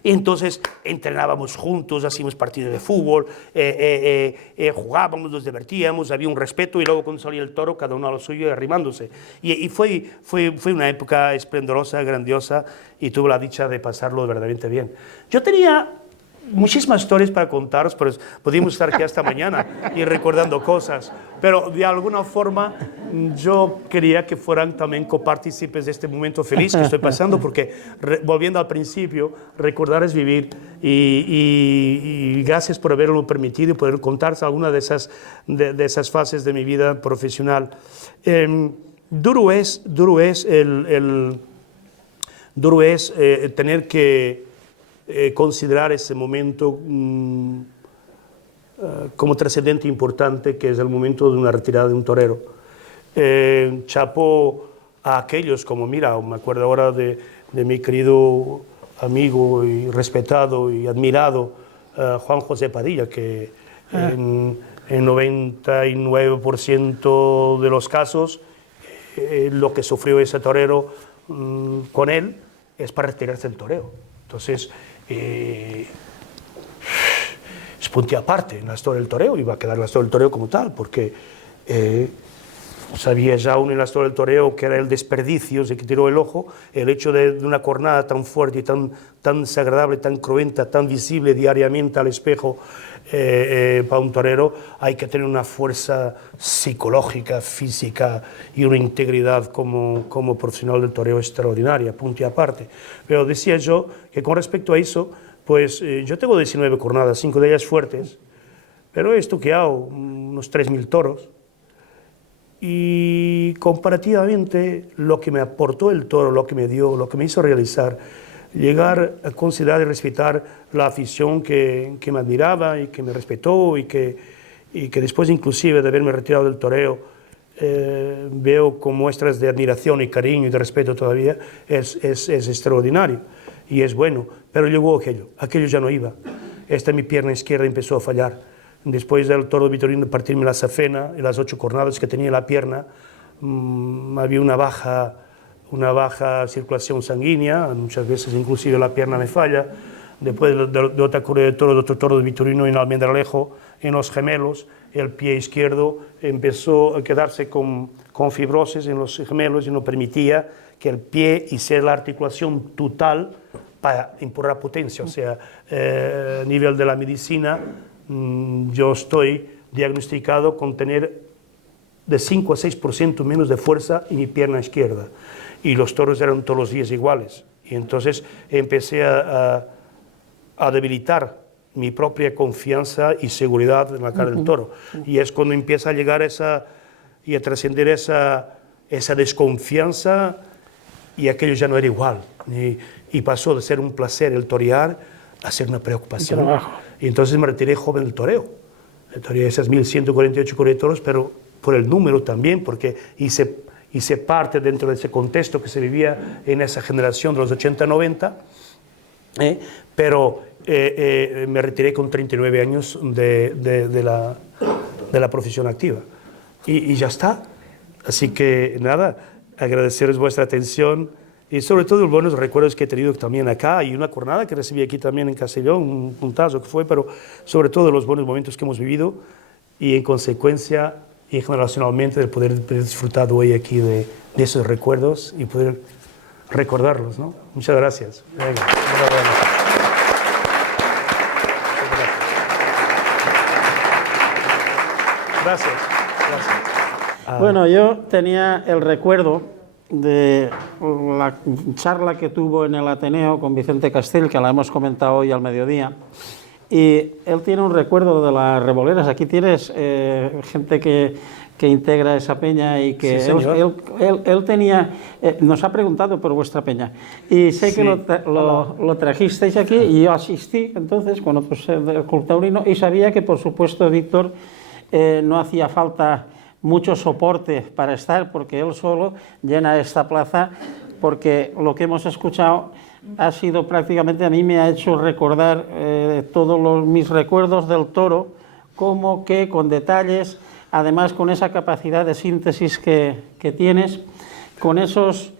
Y entonces entrenábamos juntos, hacíamos partidos de fútbol, jugábamos, nos divertíamos, había un respeto y luego cuando salía el toro, cada uno a lo suyo y arrimándose. Y fue una época esplendorosa, grandiosa y tuve la dicha de pasarlo verdaderamente bien. Yo tenía muchísimas historias para contaros, pero podríamos estar aquí hasta mañana y recordando cosas, pero de alguna forma yo quería que fueran también copartícipes de este momento feliz que estoy pasando, porque volviendo al principio, recordar es vivir y gracias por haberlo permitido y poder contarse alguna de esas fases de mi vida profesional. Duro es tener que considerar ese momento como trascendente importante, que es el momento de una retirada de un torero. Chapó a aquellos, como mira, me acuerdo ahora de mi querido amigo y respetado y admirado Juan José Padilla, que en 99% de los casos lo que sufrió ese torero con él es para retirarse del toreo. Entonces, es punto y aparte en la historia del toreo, y va a quedar la historia del toreo como tal, porque sabía ya uno en la historia del toreo que era el desperdicio, se que tiró el ojo, el hecho de una cornada tan fuerte y tan desagradable, tan cruenta, tan visible diariamente al espejo para un torero, hay que tener una fuerza psicológica, física y una integridad como profesional del toreo extraordinaria, punto y aparte. Pero decía yo que con respecto a eso, pues yo tengo 19 cornadas, 5 de ellas fuertes, pero he estoqueado unos 3.000 toros, y comparativamente lo que me aportó el toro, lo que me dio, lo que me hizo realizar, llegar a considerar y respetar la afición que me admiraba y que me respetó y que después inclusive de haberme retirado del toreo veo con muestras de admiración y cariño y de respeto todavía, es extraordinario y es bueno. Pero llegó aquello ya no iba. Mi pierna izquierda empezó a fallar. Después del toro de Vitorino de partirme la safena y las 8 cornadas que tenía en la pierna, había una baja circulación sanguínea, muchas veces inclusive la pierna me falla. Después de otra corrida de toro, de otro toro de Vitorino en Almendralejo, en los gemelos, el pie izquierdo empezó a quedarse con fibrosis en los gemelos y no permitía que el pie hiciera la articulación total para impulsar potencia. O sea, a nivel de la medicina, yo estoy diagnosticado con tener de 5 a 6% menos de fuerza en mi pierna izquierda. Y los toros eran todos los días iguales. Y entonces empecé a debilitar mi propia confianza y seguridad en la cara del toro. Y es cuando empieza a llegar y a trascender esa desconfianza, y aquello ya no era igual. Y pasó de ser un placer el torear a ser una preocupación. Y entonces me retiré joven del toreo. Toreé esas 1.148 corridas de toros, pero por el número también, porque hice parte dentro de ese contexto que se vivía en esa generación de los 80-90, pero me retiré con 39 años de la profesión activa. Y ya está. Así que nada, agradeceros vuestra atención y sobre todo los buenos recuerdos que he tenido también acá y una jornada que recibí aquí también en Castellón, un puntazo que fue, pero sobre todo los buenos momentos que hemos vivido y en consecuencia y generacionalmente de poder disfrutar hoy aquí de esos recuerdos y poder recordarlos, ¿no? Muchas gracias. Venga, gracias. Bueno, yo tenía el recuerdo de la charla que tuvo en el Ateneo con Vicente Castell, que la hemos comentado hoy al mediodía, y él tiene un recuerdo de las reboleras. Aquí tienes gente que integra esa peña y que sí, él tenía, nos ha preguntado por vuestra peña y sé que lo trajisteis aquí y yo asistí entonces con otros del Club Taurino y sabía que por supuesto Víctor no hacía falta mucho soporte para estar porque él solo llena esta plaza, porque lo que hemos escuchado ha sido prácticamente, a mí me ha hecho recordar todos mis recuerdos del toro, como que con detalles, además con esa capacidad de síntesis que tienes, con esos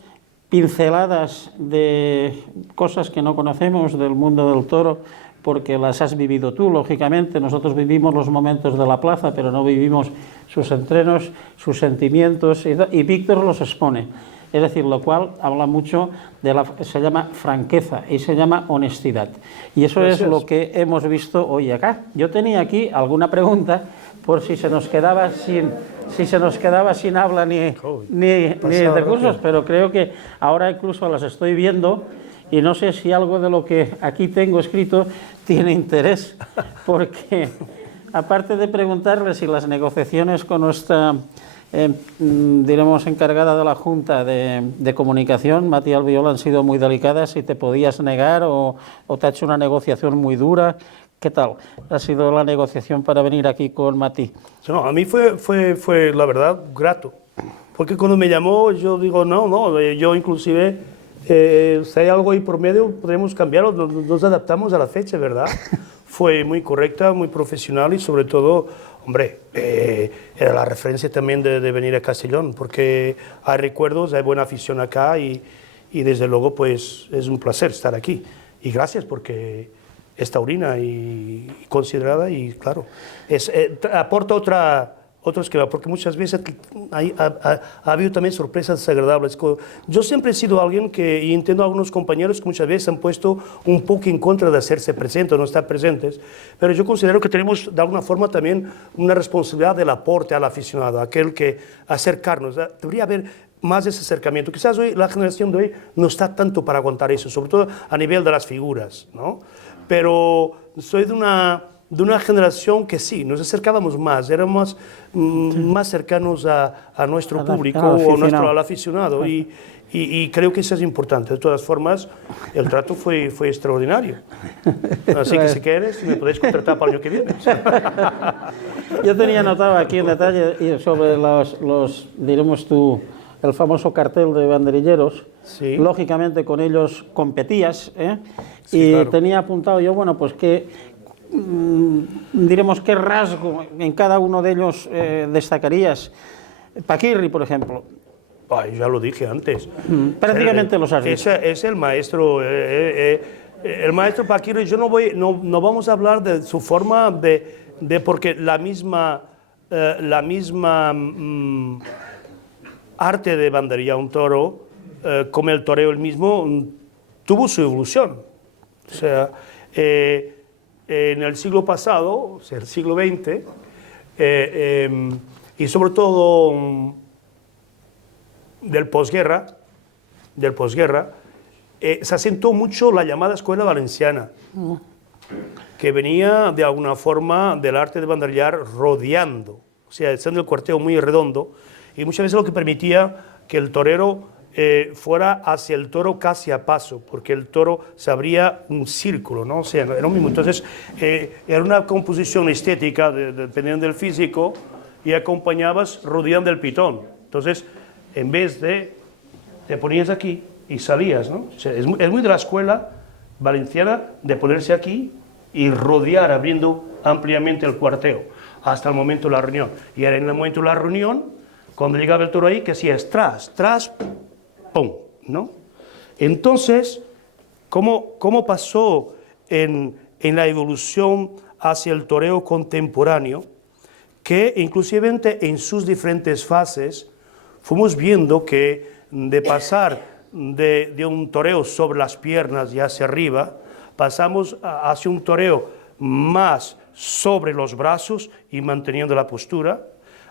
pinceladas de cosas que no conocemos del mundo del toro, porque las has vivido tú, lógicamente. Nosotros vivimos los momentos de la plaza, pero no vivimos sus entrenos, sus sentimientos, y Víctor los expone. Es decir, lo cual habla mucho de se llama franqueza y se llama honestidad. Y eso Gracias. Es lo que hemos visto hoy acá. Yo tenía aquí alguna pregunta por si se nos quedaba sin habla ni recursos, pero creo que ahora incluso las estoy viendo y no sé si algo de lo que aquí tengo escrito tiene interés, porque aparte de preguntarle si las negociaciones con nuestra diremos encargada de la Junta de Comunicación, Mati Albiol, han sido muy delicadas, si te podías negar o te ha hecho una negociación muy dura. ¿Qué tal ha sido la negociación para venir aquí con Mati? No, a mí fue la verdad grato, porque cuando me llamó yo digo no, yo inclusive si hay algo ahí por medio podremos cambiarlo, nos adaptamos a la fecha, ¿verdad? Fue muy correcta, muy profesional y sobre todo, hombre, era la referencia también de venir a Castellón, porque hay recuerdos, hay buena afición acá y desde luego pues es un placer estar aquí. Y gracias porque es taurina y considerada y claro, aporta otro esquema, porque muchas veces ha habido también sorpresas desagradables. Yo siempre he sido alguien que, y entiendo a algunos compañeros que muchas veces han puesto un poco en contra de hacerse presentes o no estar presentes, pero yo considero que tenemos de alguna forma también una responsabilidad del aporte al aficionado, aquel que acercarnos. Debería haber más ese acercamiento. Quizás hoy, la generación de hoy no está tanto para aguantar eso, sobre todo a nivel de las figuras, ¿no? Pero soy de una generación que sí, nos acercábamos más, éramos más cercanos a nuestro público o al aficionado y creo que eso es importante. De todas formas, el trato fue extraordinario. Así que si quieres, me podéis contratar para el año que viene. Yo tenía anotado aquí en detalle sobre diremos el famoso cartel de banderilleros. Sí. Lógicamente con ellos competías, sí, y claro. Tenía apuntado yo, bueno, pues que diremos qué rasgo en cada uno de ellos destacarías. Paquirri, por ejemplo. Ay, ya lo dije antes. Prácticamente los has dicho. Es el maestro. El maestro Paquirri, yo no vamos a hablar de su forma porque la misma arte de banderillar un toro, como el toreo el mismo, tuvo su evolución. O sea, en el siglo pasado, o sea, el siglo XX, y sobre todo del posguerra, se asentó mucho la llamada escuela valenciana, que venía de alguna forma del arte de banderillar rodeando, o sea, siendo el cuarteo muy redondo, y muchas veces lo que permitía que el torero fuera hacia el toro casi a paso, porque el toro se abría un círculo, ¿no? O sea, era lo mismo. Entonces, era una composición estética, dependiendo del físico, y acompañabas rodeando el pitón. Entonces, en vez te ponías aquí y salías, ¿no? O sea, es muy de la escuela valenciana de ponerse aquí y rodear, abriendo ampliamente el cuarteo, hasta el momento de la reunión. Y era en el momento de la reunión, cuando llegaba el toro ahí, que hacía tras, pum, ¿no? Entonces, ¿cómo pasó en la evolución hacia el toreo contemporáneo? Que inclusive en sus diferentes fases fuimos viendo que de pasar de un toreo sobre las piernas y hacia arriba, pasamos hacia un toreo más sobre los brazos y manteniendo la postura,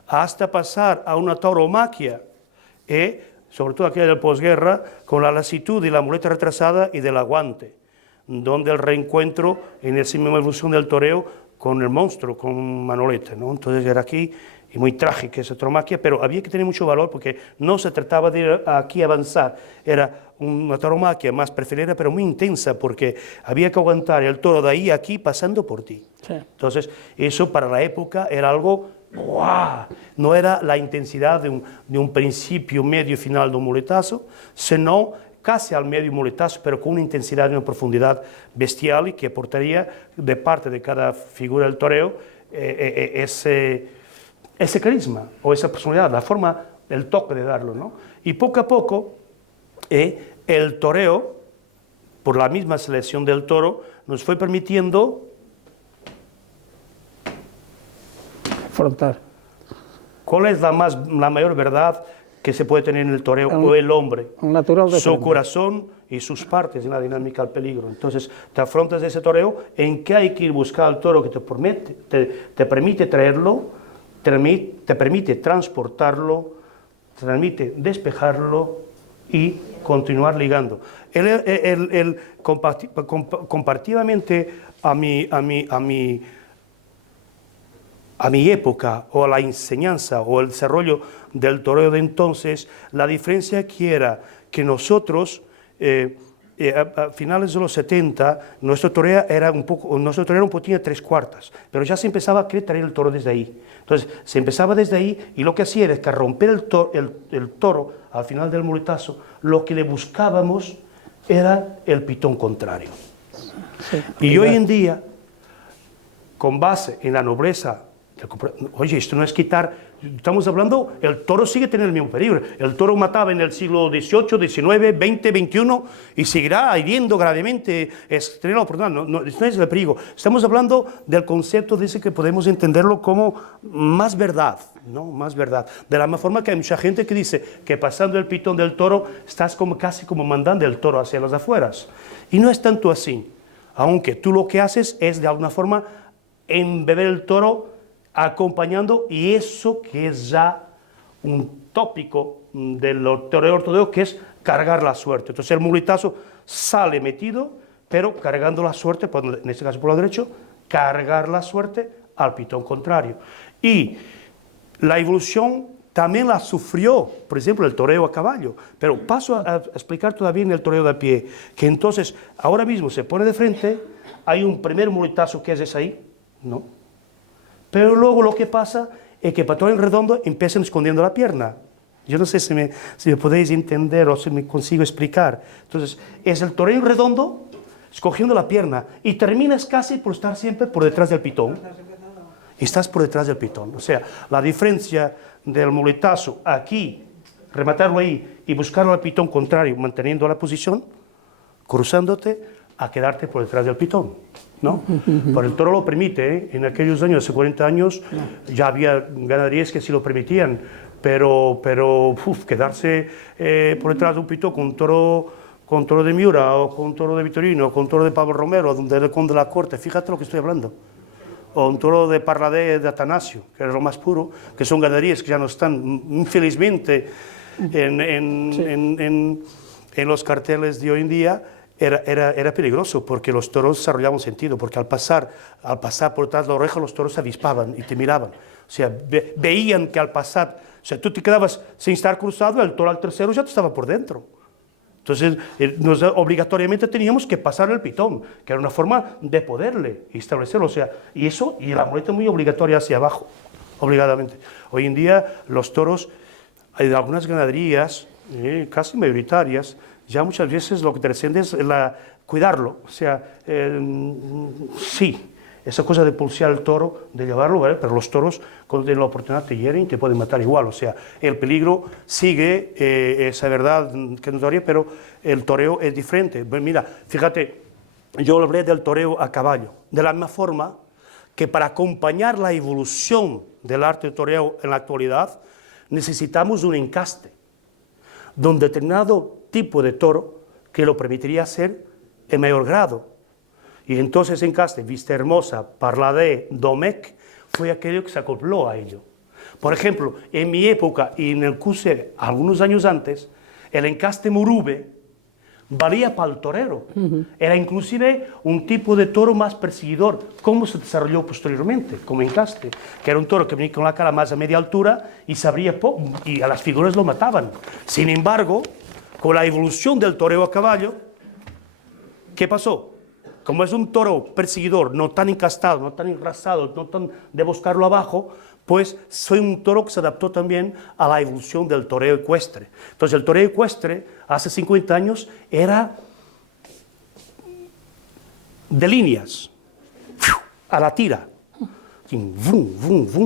hasta pasar a una tauromaquia, sobre todo aquella del posguerra, con la lasitud y la muleta retrasada y del aguante, donde el reencuentro en esa misma evolución del toreo con el monstruo, con Manolete, ¿no? Entonces era aquí, y muy trágica esa tauromaquia, pero había que tener mucho valor porque no se trataba de aquí avanzar, era una tauromaquia más preferida, pero muy intensa, porque había que aguantar el toro de ahí a aquí pasando por ti. Sí. Entonces, eso para la época era algo, ¡guau! No era la intensidad de un principio, medio y final de un muletazo, sino casi al medio muletazo, pero con una intensidad y una profundidad bestial y que aportaría de parte de cada figura del toreo ese carisma o esa personalidad, la forma, el toque de darlo, ¿no? Y poco a poco, el toreo, por la misma selección del toro, nos fue permitiendo afrontar. ¿Cuál es la mayor verdad que se puede tener en el toreo o el hombre? Natural de su corazón y sus partes en la dinámica del peligro. Entonces, te afrontas de ese toreo en que hay que ir a buscar al toro que te permite traerlo, te permite transportarlo, te permite despejarlo y continuar ligando. Comparativamente a mi época, o a la enseñanza, o el desarrollo del toreo de entonces, la diferencia aquí era que nosotros, a finales de los 70, nuestro toreo era un poquito de 3/4, pero ya se empezaba a querer traer el toro desde ahí. Entonces, se empezaba desde ahí, y lo que hacía era que al romper el toro, al final del muletazo, lo que le buscábamos era el pitón contrario. Sí, y hoy en día, con base en la nobleza, oye, esto no es quitar, estamos hablando, el toro sigue teniendo el mismo peligro. El toro mataba en el siglo XVIII, XIX, XX, XXI y seguirá hiriendo gravemente. Tener la oportunidad, no es el peligro. Estamos hablando del concepto de ese que podemos entenderlo como más verdad, ¿no? Más verdad. De la misma forma que hay mucha gente que dice que pasando el pitón del toro estás casi como mandando el toro hacia las afueras. Y no es tanto así, aunque tú lo que haces es de alguna forma embeber el toro acompañando, y eso que es ya un tópico del toreo ortodoxo, que es cargar la suerte. Entonces el muletazo sale metido, pero cargando la suerte, en este caso por el derecho, cargar la suerte al pitón contrario. Y la evolución también la sufrió, por ejemplo, el toreo a caballo, pero paso a explicar todavía en el toreo de a pie, que entonces ahora mismo se pone de frente, hay un primer muletazo que es ahí, ¿no? Pero luego lo que pasa es que para todo en redondo empiezan escondiendo la pierna. Yo no sé si me podéis entender o si me consigo explicar. Entonces, es el toreo en redondo escogiendo la pierna y terminas casi por estar siempre por detrás del pitón. Y estás por detrás del pitón. O sea, la diferencia del muletazo aquí, rematarlo ahí y buscarlo al pitón contrario, manteniendo la posición, cruzándote a quedarte por detrás del pitón, ¿no? Pero el toro lo permite, en aquellos años, hace 40 años, ya había ganaderías que sí lo permitían, pero quedarse por detrás de un pitón con toro de Miura, o con toro de Vitorino, o con toro de Pablo Romero, donde el conde de la corte, fíjate lo que estoy hablando, o un toro de Parladé de Atanasio, que era lo más puro, que son ganaderías que ya no están, infelizmente, en los carteles de hoy en día. Era peligroso porque los toros desarrollaban sentido, porque al pasar por detrás de la oreja los toros se avispaban y te miraban. O sea, veían que al pasar, o sea, tú te quedabas sin estar cruzado, el toro al tercero ya te estaba por dentro. Entonces, obligatoriamente teníamos que pasar el pitón, que era una forma de poderle establecerlo. O sea, y la muleta muy obligatoria hacia abajo, obligadamente. Hoy en día los toros, hay algunas ganaderías, casi mayoritarias, ya muchas veces lo que trasciende es cuidarlo. O sea, sí, esa cosa de pulsear el toro, de llevarlo, ¿vale? Pero los toros, cuando tienen la oportunidad, te hieren y te pueden matar igual. O sea, el peligro sigue, esa verdad que nos daría, pero el toreo es diferente. Mira, fíjate, yo hablé del toreo a caballo, de la misma forma que para acompañar la evolución del arte de toreo en la actualidad, necesitamos un encaste de un determinado tipo de toro que lo permitiría hacer en mayor grado. Y entonces encaste, Vista Hermosa, Parladé, Domecq, fue aquello que se acopló a ello. Por ejemplo, en mi época y en el CUSE, algunos años antes, el encaste Murube valía para el torero. Era inclusive un tipo de toro más perseguidor, como se desarrolló posteriormente, como encaste, que era un toro que venía con la cara más a media altura y se abría poco, y a las figuras lo mataban. Sin embargo, con la evolución del toreo a caballo, ¿qué pasó? Como es un toro perseguidor, no tan encastado, no tan enrasado, no tan de buscarlo abajo, pues fue un toro que se adaptó también a la evolución del toreo ecuestre. Entonces el toreo ecuestre, hace 50 años, era de líneas, a la tira.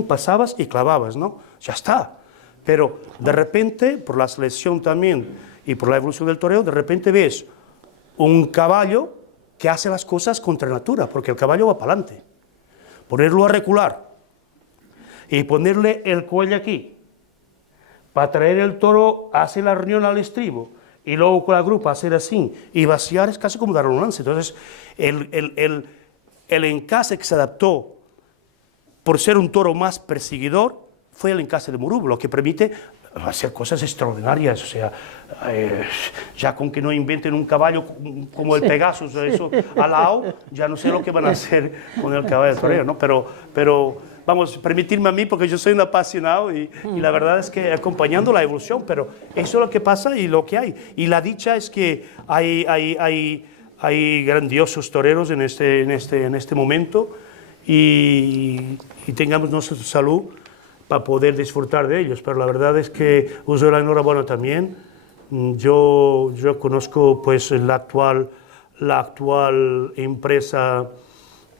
Pasabas y clavabas, ¿no? Ya está. Pero de repente, por la selección también y por la evolución del toreo, de repente ves un caballo que hace las cosas contra natura, porque el caballo va para adelante. Ponerlo a recular y ponerle el cuello aquí, para traer el toro, hacer la riñón al estribo, y luego con la grupa hacer así, y vaciar es casi como dar un lance. Entonces, el encaste que se adaptó por ser un toro más perseguidor fue el encaste de Murube, lo que permite hacer cosas extraordinarias. O sea, ya con que no inventen un caballo como el Pegasus, eso al lado, ya no sé lo que van a hacer con el caballo de toreo, ¿no? Pero vamos, permitirme a mí, porque yo soy un apasionado y la verdad es que acompañando la evolución, pero eso es lo que pasa y lo que hay. Y la dicha es que hay grandiosos toreros en este momento y tengamos nuestra salud para poder disfrutar de ellos. Pero la verdad es que os doy la enhorabuena también. Yo conozco pues la actual empresa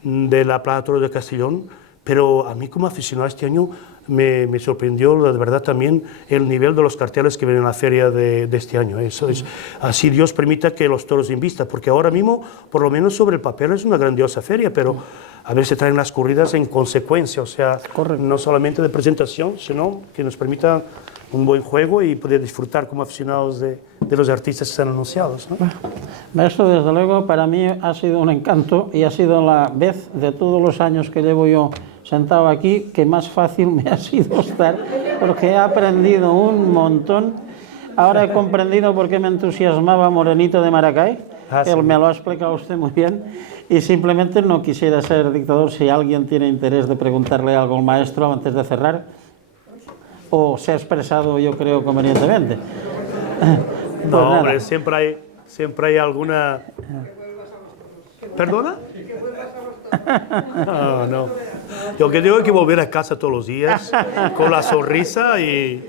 de la Plaza de Toros de Castellón, pero a mí como aficionado este año me sorprendió de verdad también el nivel de los carteles que vienen a la feria de este año. Eso es, así Dios permita que los toros invistan, porque ahora mismo, por lo menos sobre el papel, es una grandiosa feria, pero a ver si traen las corridas en consecuencia, o sea, no solamente de presentación, sino que nos permita un buen juego y poder disfrutar como aficionados de los artistas que están anunciados, ¿no? Bueno, eso desde luego para mí ha sido un encanto y ha sido la vez de todos los años que llevo yo sentado aquí que más fácil me ha sido estar, porque he aprendido un montón. Ahora he comprendido por qué me entusiasmaba Morenito de Maracay. Sí. Me lo ha explicado usted muy bien y simplemente no quisiera ser dictador. Si alguien tiene interés de preguntarle algo al maestro antes de cerrar, o se ha expresado, yo creo, convenientemente. No, pues hombre, siempre hay alguna... ¿Perdona? No. Yo que digo hay que volver a casa todos los días con la sonrisa y...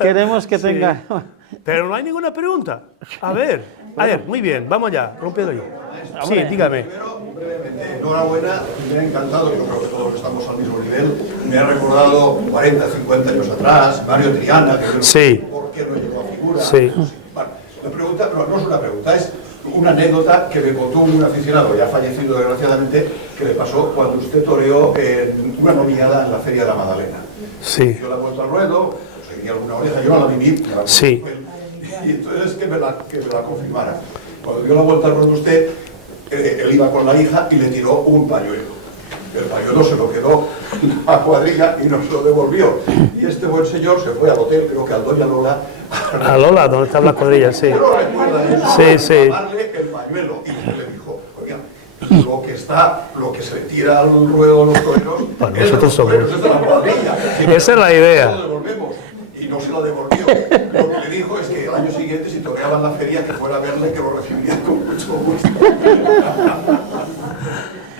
Queremos que tenga... Pero no hay ninguna pregunta. A ver, muy bien, vamos allá, rompedlo yo. Sí, dígame. Primero, brevemente, enhorabuena, me ha encantado, yo creo que todos estamos al mismo nivel. Me ha recordado 40, 50 años atrás, Mario Triana, que sí. ¿Por qué no llegó a figura? Sí. Bueno, la pregunta, no es una pregunta, es una anécdota que me contó un aficionado, ya fallecido desgraciadamente, que le pasó cuando usted toreó en una noviada en la Feria de la Magdalena. Sí. Yo la he vuelto al ruedo, seguía alguna oreja, yo no la viví, sí. Y entonces que me la confirmara. Cuando dio la vuelta al ruedo usted, él iba con la hija y le tiró un pañuelo. El pañuelo se lo quedó a cuadrilla y nos lo devolvió. Y este buen señor se fue al hotel, creo que al Doña Lola. A Lola, donde está la cuadrilla, sí. Pero recuerda eso, sí. darle el pañuelo. Y usted le dijo, oiga, lo que se le tira al ruedo a los toreros, bueno, nosotros somos. Es de la cuadrilla. Esa es la idea. Lo devolvemos. Y no se lo devolvió. Lo que le dijo es que el año siguiente, si toreaba en la feria, que fuera a verle, que lo recibiría con mucho gusto.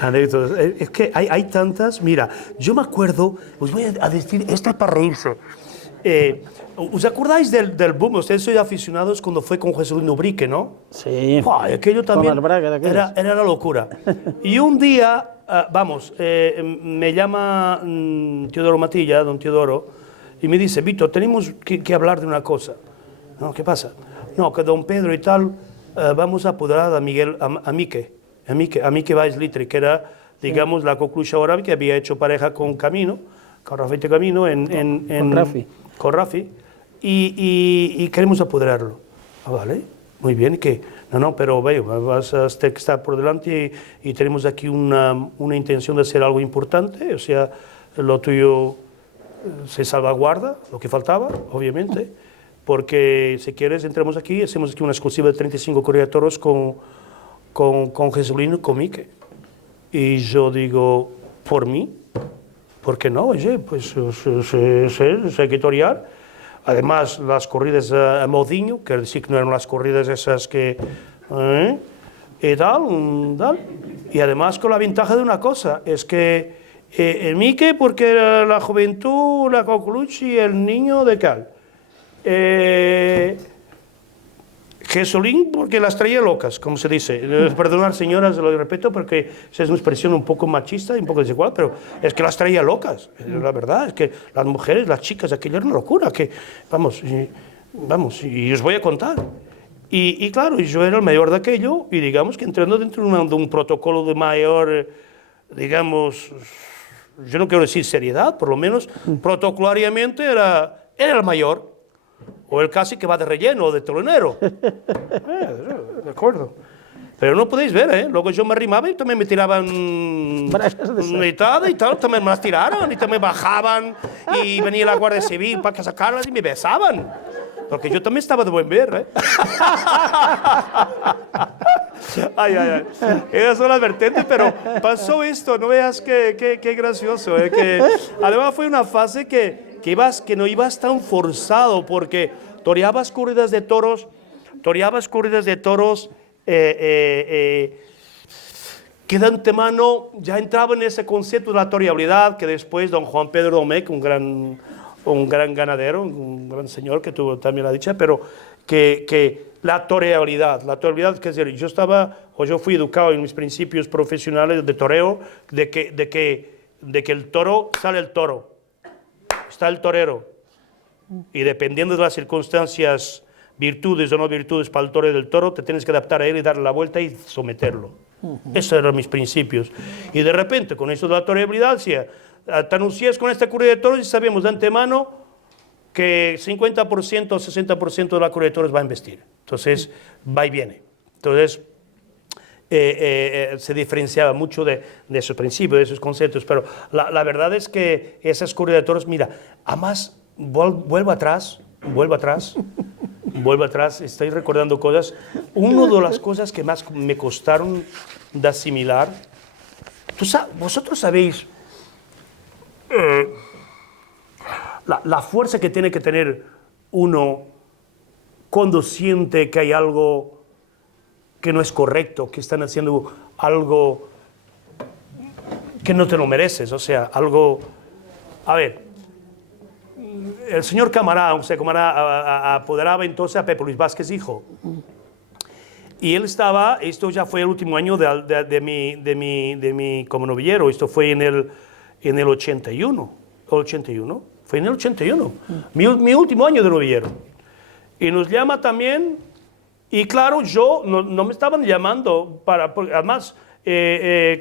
Anécdotas. Es que hay tantas. Mira, yo me acuerdo, os voy a decir, esta es para reírse. ¿Os acordáis del boom? Ustedes sois aficionados cuando fue con Jesús Ubrique, ¿no? Sí. Buah, aquello también el Braga de aquellos. era la locura. Y un día, me llama Teodoro Matilla, don Teodoro, y me dice, Víctor, tenemos que hablar de una cosa. No, ¿qué pasa? No, que don Pedro y tal, vamos a apoderar a Miguel, a Mique Valls Litri, que era, digamos, la conclusión ahora que había hecho pareja con Camino, con Rafita Camino, con Rafi. Con Rafi, y queremos apoderarlo. Ah, vale, muy bien, que no, pero vaya, vas a tener que estar por delante y tenemos aquí una intención de hacer algo importante, o sea, lo tuyo se salvaguarda, lo que faltaba, obviamente, porque si quieres entramos aquí, hacemos aquí una exclusiva de 35 corridas de toros con Jesulino, con Mique. Y yo digo, ¿por mí? ¿Por qué no? Oye, pues hay que torear. Además, las corridas a Modiño, que sí que no eran las corridas esas que... y tal. Y además con la ventaja de una cosa, es que el Mique, porque la juventud, la Cocolucci, el niño de Cal. Jesulín, porque las traía locas, como se dice. Perdonad, señoras, lo respeto, porque esa es una expresión un poco machista y un poco desigual, pero es que las traía locas. La verdad es que las mujeres, las chicas, aquello era una locura. Que, vamos, y os voy a contar. Y claro, yo era el mayor de aquello, y digamos que entrando dentro de un protocolo de mayor, digamos, yo no quiero decir seriedad, por lo menos protocolariamente era el mayor. O el casi que va de relleno o de telonero. De acuerdo. Pero no podéis ver, ¿eh? Luego yo me arrimaba y también me tiraban y tal, también me las tiraron y también bajaban y venía la Guardia Civil para sacarlas y me besaban. Porque yo también estaba de buen ver, ¿eh? Ay. Esas son las vertientes, pero pasó esto, no veas qué gracioso, ¿eh? Que además fue una fase que no ibas tan forzado, porque toreabas corridas de toros, que de antemano ya entraba en ese concepto de la toreabilidad, que después don Juan Pedro Domecq, un gran ganadero, un gran señor que tuvo también la dicha, pero que la toreabilidad, que es decir, yo fui educado en mis principios profesionales de toreo, de que el toro sale el toro. Está el torero, y dependiendo de las circunstancias, virtudes o no virtudes para el torero del toro, te tienes que adaptar a él y darle la vuelta y someterlo. Esos eran mis principios. Y de repente, con eso de la toreabilidad, te anuncias con esta corrida de toros y sabemos de antemano que 50% o 60% de la corrida de toros va a investir. Entonces, va y viene. Entonces, se diferenciaba mucho de esos principios, de esos conceptos, pero la verdad es que esas corridas de toros, mira, además, vuelvo atrás, estoy recordando cosas. Una de las cosas que más me costaron de asimilar, vosotros sabéis la fuerza que tiene que tener uno cuando siente que hay algo que no es correcto, que están haciendo algo que no te lo mereces, o sea, algo... A ver, el señor Camará, apoderaba entonces a Pepe Luis Vázquez, hijo. Y él estaba, esto ya fue el último año de mi como novillero, esto fue en el 81, fue en el 81, mi último año de novillero. Y nos llama también... Y claro, yo no me estaban llamando porque además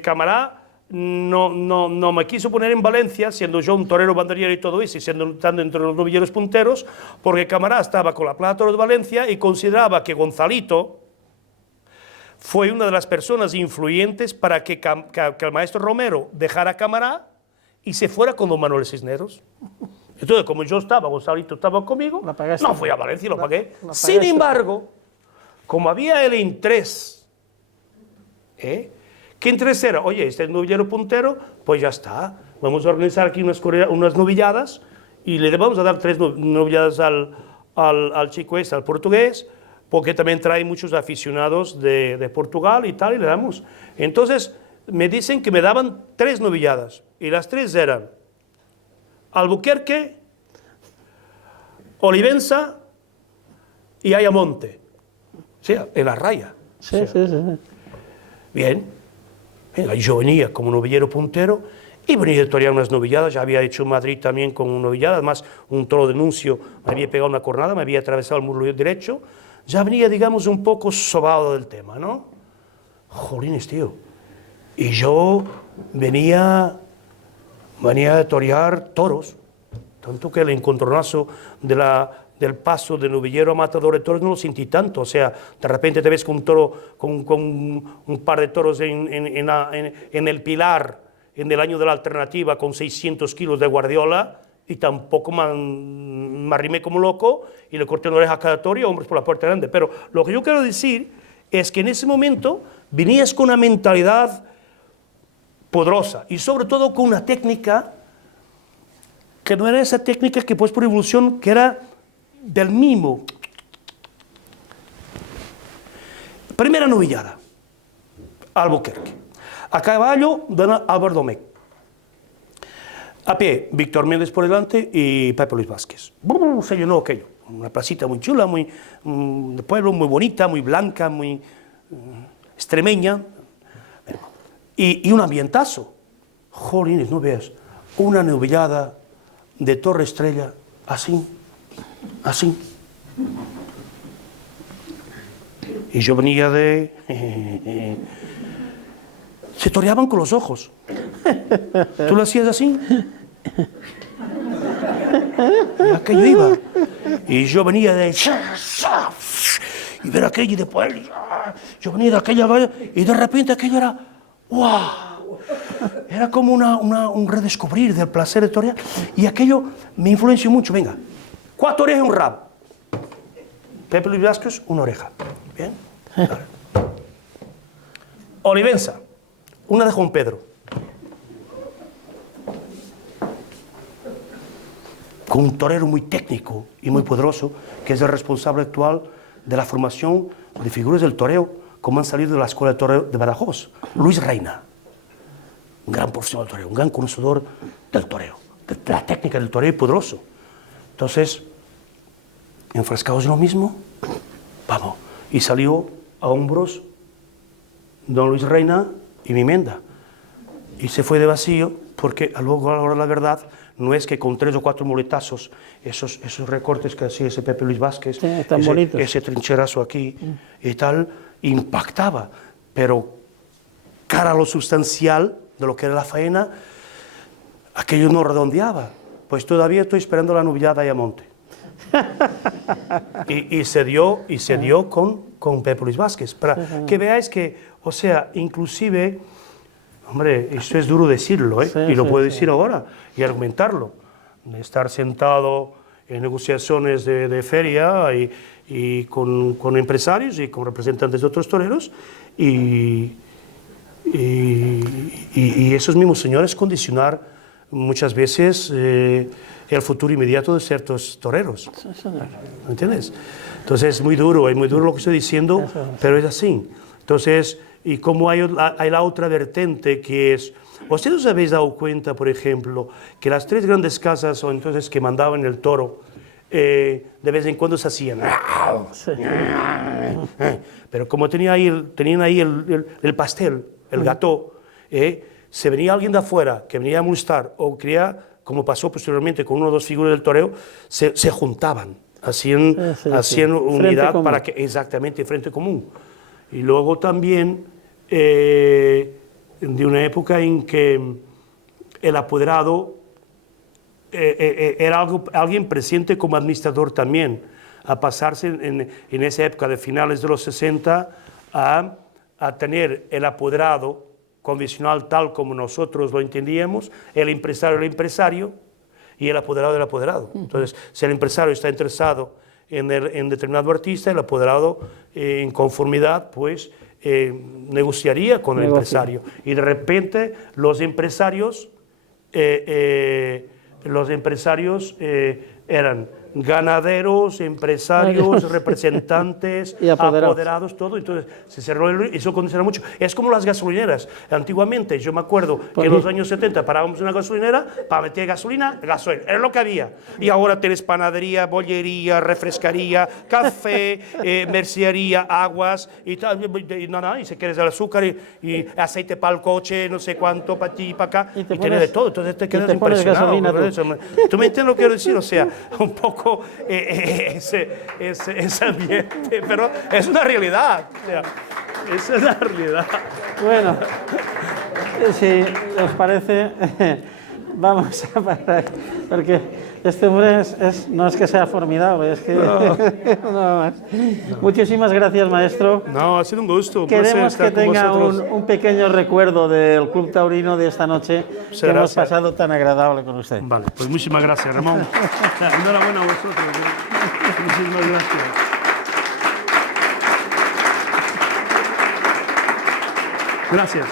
Camará no me quiso poner en Valencia, siendo yo un torero banderillero y todo eso, y estando entre los novilleros punteros, porque Camará estaba con la Plaza de Toros de Valencia y consideraba que Gonzalito fue una de las personas influyentes para que el maestro Romero dejara Camará y se fuera con don Manuel Cisneros. Entonces, como yo estaba, Gonzalito estaba conmigo, no fui a Valencia y lo pagué. Sin embargo, como había el interés, ¿qué interés era? Oye, este es novillero puntero, pues ya está, vamos a organizar aquí unas novilladas y le vamos a dar 3 novilladas al chico al portugués, porque también trae muchos aficionados de Portugal y tal, y le damos. Entonces, me dicen que me daban 3 novilladas, y las 3 eran Albuquerque, Olivenza y Ayamonte. O sea, en la raya. Sí, sí, sí. Bien. Venga, yo venía como novillero puntero y venía a torear unas novilladas. Ya había hecho en Madrid también con una novillada. Además, un toro de nuncio me había pegado una cornada, me había atravesado el muslo derecho. Ya venía, digamos, un poco sobado del tema, ¿no? Jolines, tío. Y yo venía a torear toros. Tanto que el encontronazo del paso de novillero a matador de toros no lo sentí tanto. O sea, de repente te ves con un toro, con un par de toros en el Pilar, en el año de la alternativa, con 600 kilos de guardiola, y tampoco me arrimé como loco y le corté una oreja a cada toro y hombres por la puerta grande. Pero lo que yo quiero decir es que en ese momento venías con una mentalidad poderosa y sobre todo con una técnica que no era esa técnica que pues por evolución, que era del mimo. Primera novillada, Albuquerque. A caballo, Don Álvaro Domecq. A pie, Víctor Méndez por delante y Pepe Luis Vázquez. Se llenó aquello. Una placita muy chula, muy de pueblo, muy bonita, muy blanca, muy extremeña. Y un ambientazo. Jolines, no veas. Una novillada de Torre Estrella, así. Y yo venía de... Se toreaban con los ojos. ¿Tú lo hacías así? Y aquello iba. Y yo venía de... Y ver aquello y después... Yo venía de aquella... Y de repente aquello era... ¡Wow! Era como un redescubrir del placer de torear. Y aquello me influenció mucho. Venga, 4 orejas y un rabo. Pepe Luis Vázquez, una oreja. Bien. Vale. Olivenza, una de Juan Pedro. Con un torero muy técnico y muy poderoso, que es el responsable actual de la formación de figuras del toreo, como han salido de la Escuela de Toreo de Badajoz. Luis Reina. Un gran profesional del toreo, un gran conocedor del toreo, de la técnica del toreo y poderoso. Entonces, enfrascados en lo mismo, vamos. Y salió a hombros don Luis Reina y mi Menda. Y se fue de vacío, porque luego a la hora de la verdad, no es que con 3 o 4 muletazos, esos recortes que hacía ese Pepe Luis Vázquez, sí, ese trincherazo aquí y tal, impactaba. Pero cara a lo sustancial de lo que era la faena, aquello no redondeaba. Pues todavía estoy esperando la novillada de Ayamonte. y se dio con Pepe Luis Vázquez. Para que veáis que, o sea, inclusive, hombre, esto es duro decirlo, ¿eh? Y lo puedo decir ahora y argumentarlo. De estar sentado en negociaciones de feria y con empresarios y con representantes de otros toreros y esos mismos señores condicionar muchas veces el futuro inmediato de ciertos toreros. ¿Me entiendes? Entonces es muy duro lo que estoy diciendo, pero es así. Entonces, y como hay la otra vertiente que es, ¿ustedes os habéis dado cuenta, por ejemplo, que las 3 grandes casas o entonces que mandaban el toro, de vez en cuando se hacían? Sí. Pero como tenían ahí el pastel, el gâteau, se venía alguien de afuera que venía a molestar o quería, como pasó posteriormente con 1 o 2 figuras del toreo, se juntaban, hacían unidad para que, exactamente, frente común. Y luego también de una época en que el apoderado era alguien presente como administrador también, a pasarse en esa época de finales de los 60 a tener el apoderado convencional tal como nosotros lo entendíamos, el empresario y el apoderado del apoderado. Entonces, si el empresario está interesado en determinado artista, el apoderado en conformidad, pues negociaría con el empresario. Y de repente los empresarios eran ganaderos, empresarios, representantes, Y apoderados. apoderados, todo. Entonces se cerró el río, eso condiciona mucho. Es como las gasolineras. Antiguamente, yo me acuerdo que en los años 70 parábamos en una gasolinera para meter gasolina, gasoil, era lo que había. Y ahora tienes panadería, bollería, refrescaría, café, mercería, aguas y tal. Y nada, y si quieres el azúcar y aceite para el coche, no sé cuánto, para ti, para acá, Y y, te tienes pones- de todo. Entonces te y quedas te pones impresionado. gasolina con tú. eso. ¿Tú me entiendes lo que quiero decir? O sea, un poco ese ambiente, pero es una realidad. O sea, es una realidad. Bueno, si os parece, vamos a parar, porque este hombre no es que sea formidable, es que no más. Muchísimas gracias, maestro. No, ha sido un gusto. Un placer Queremos que estar con tenga vosotros. un pequeño recuerdo del Club Taurino de esta noche Muchas que hemos gracias. pasado tan agradable con usted. Vale, pues muchísimas gracias, Ramón. Enhorabuena a vosotros. Muchísimas gracias. Gracias.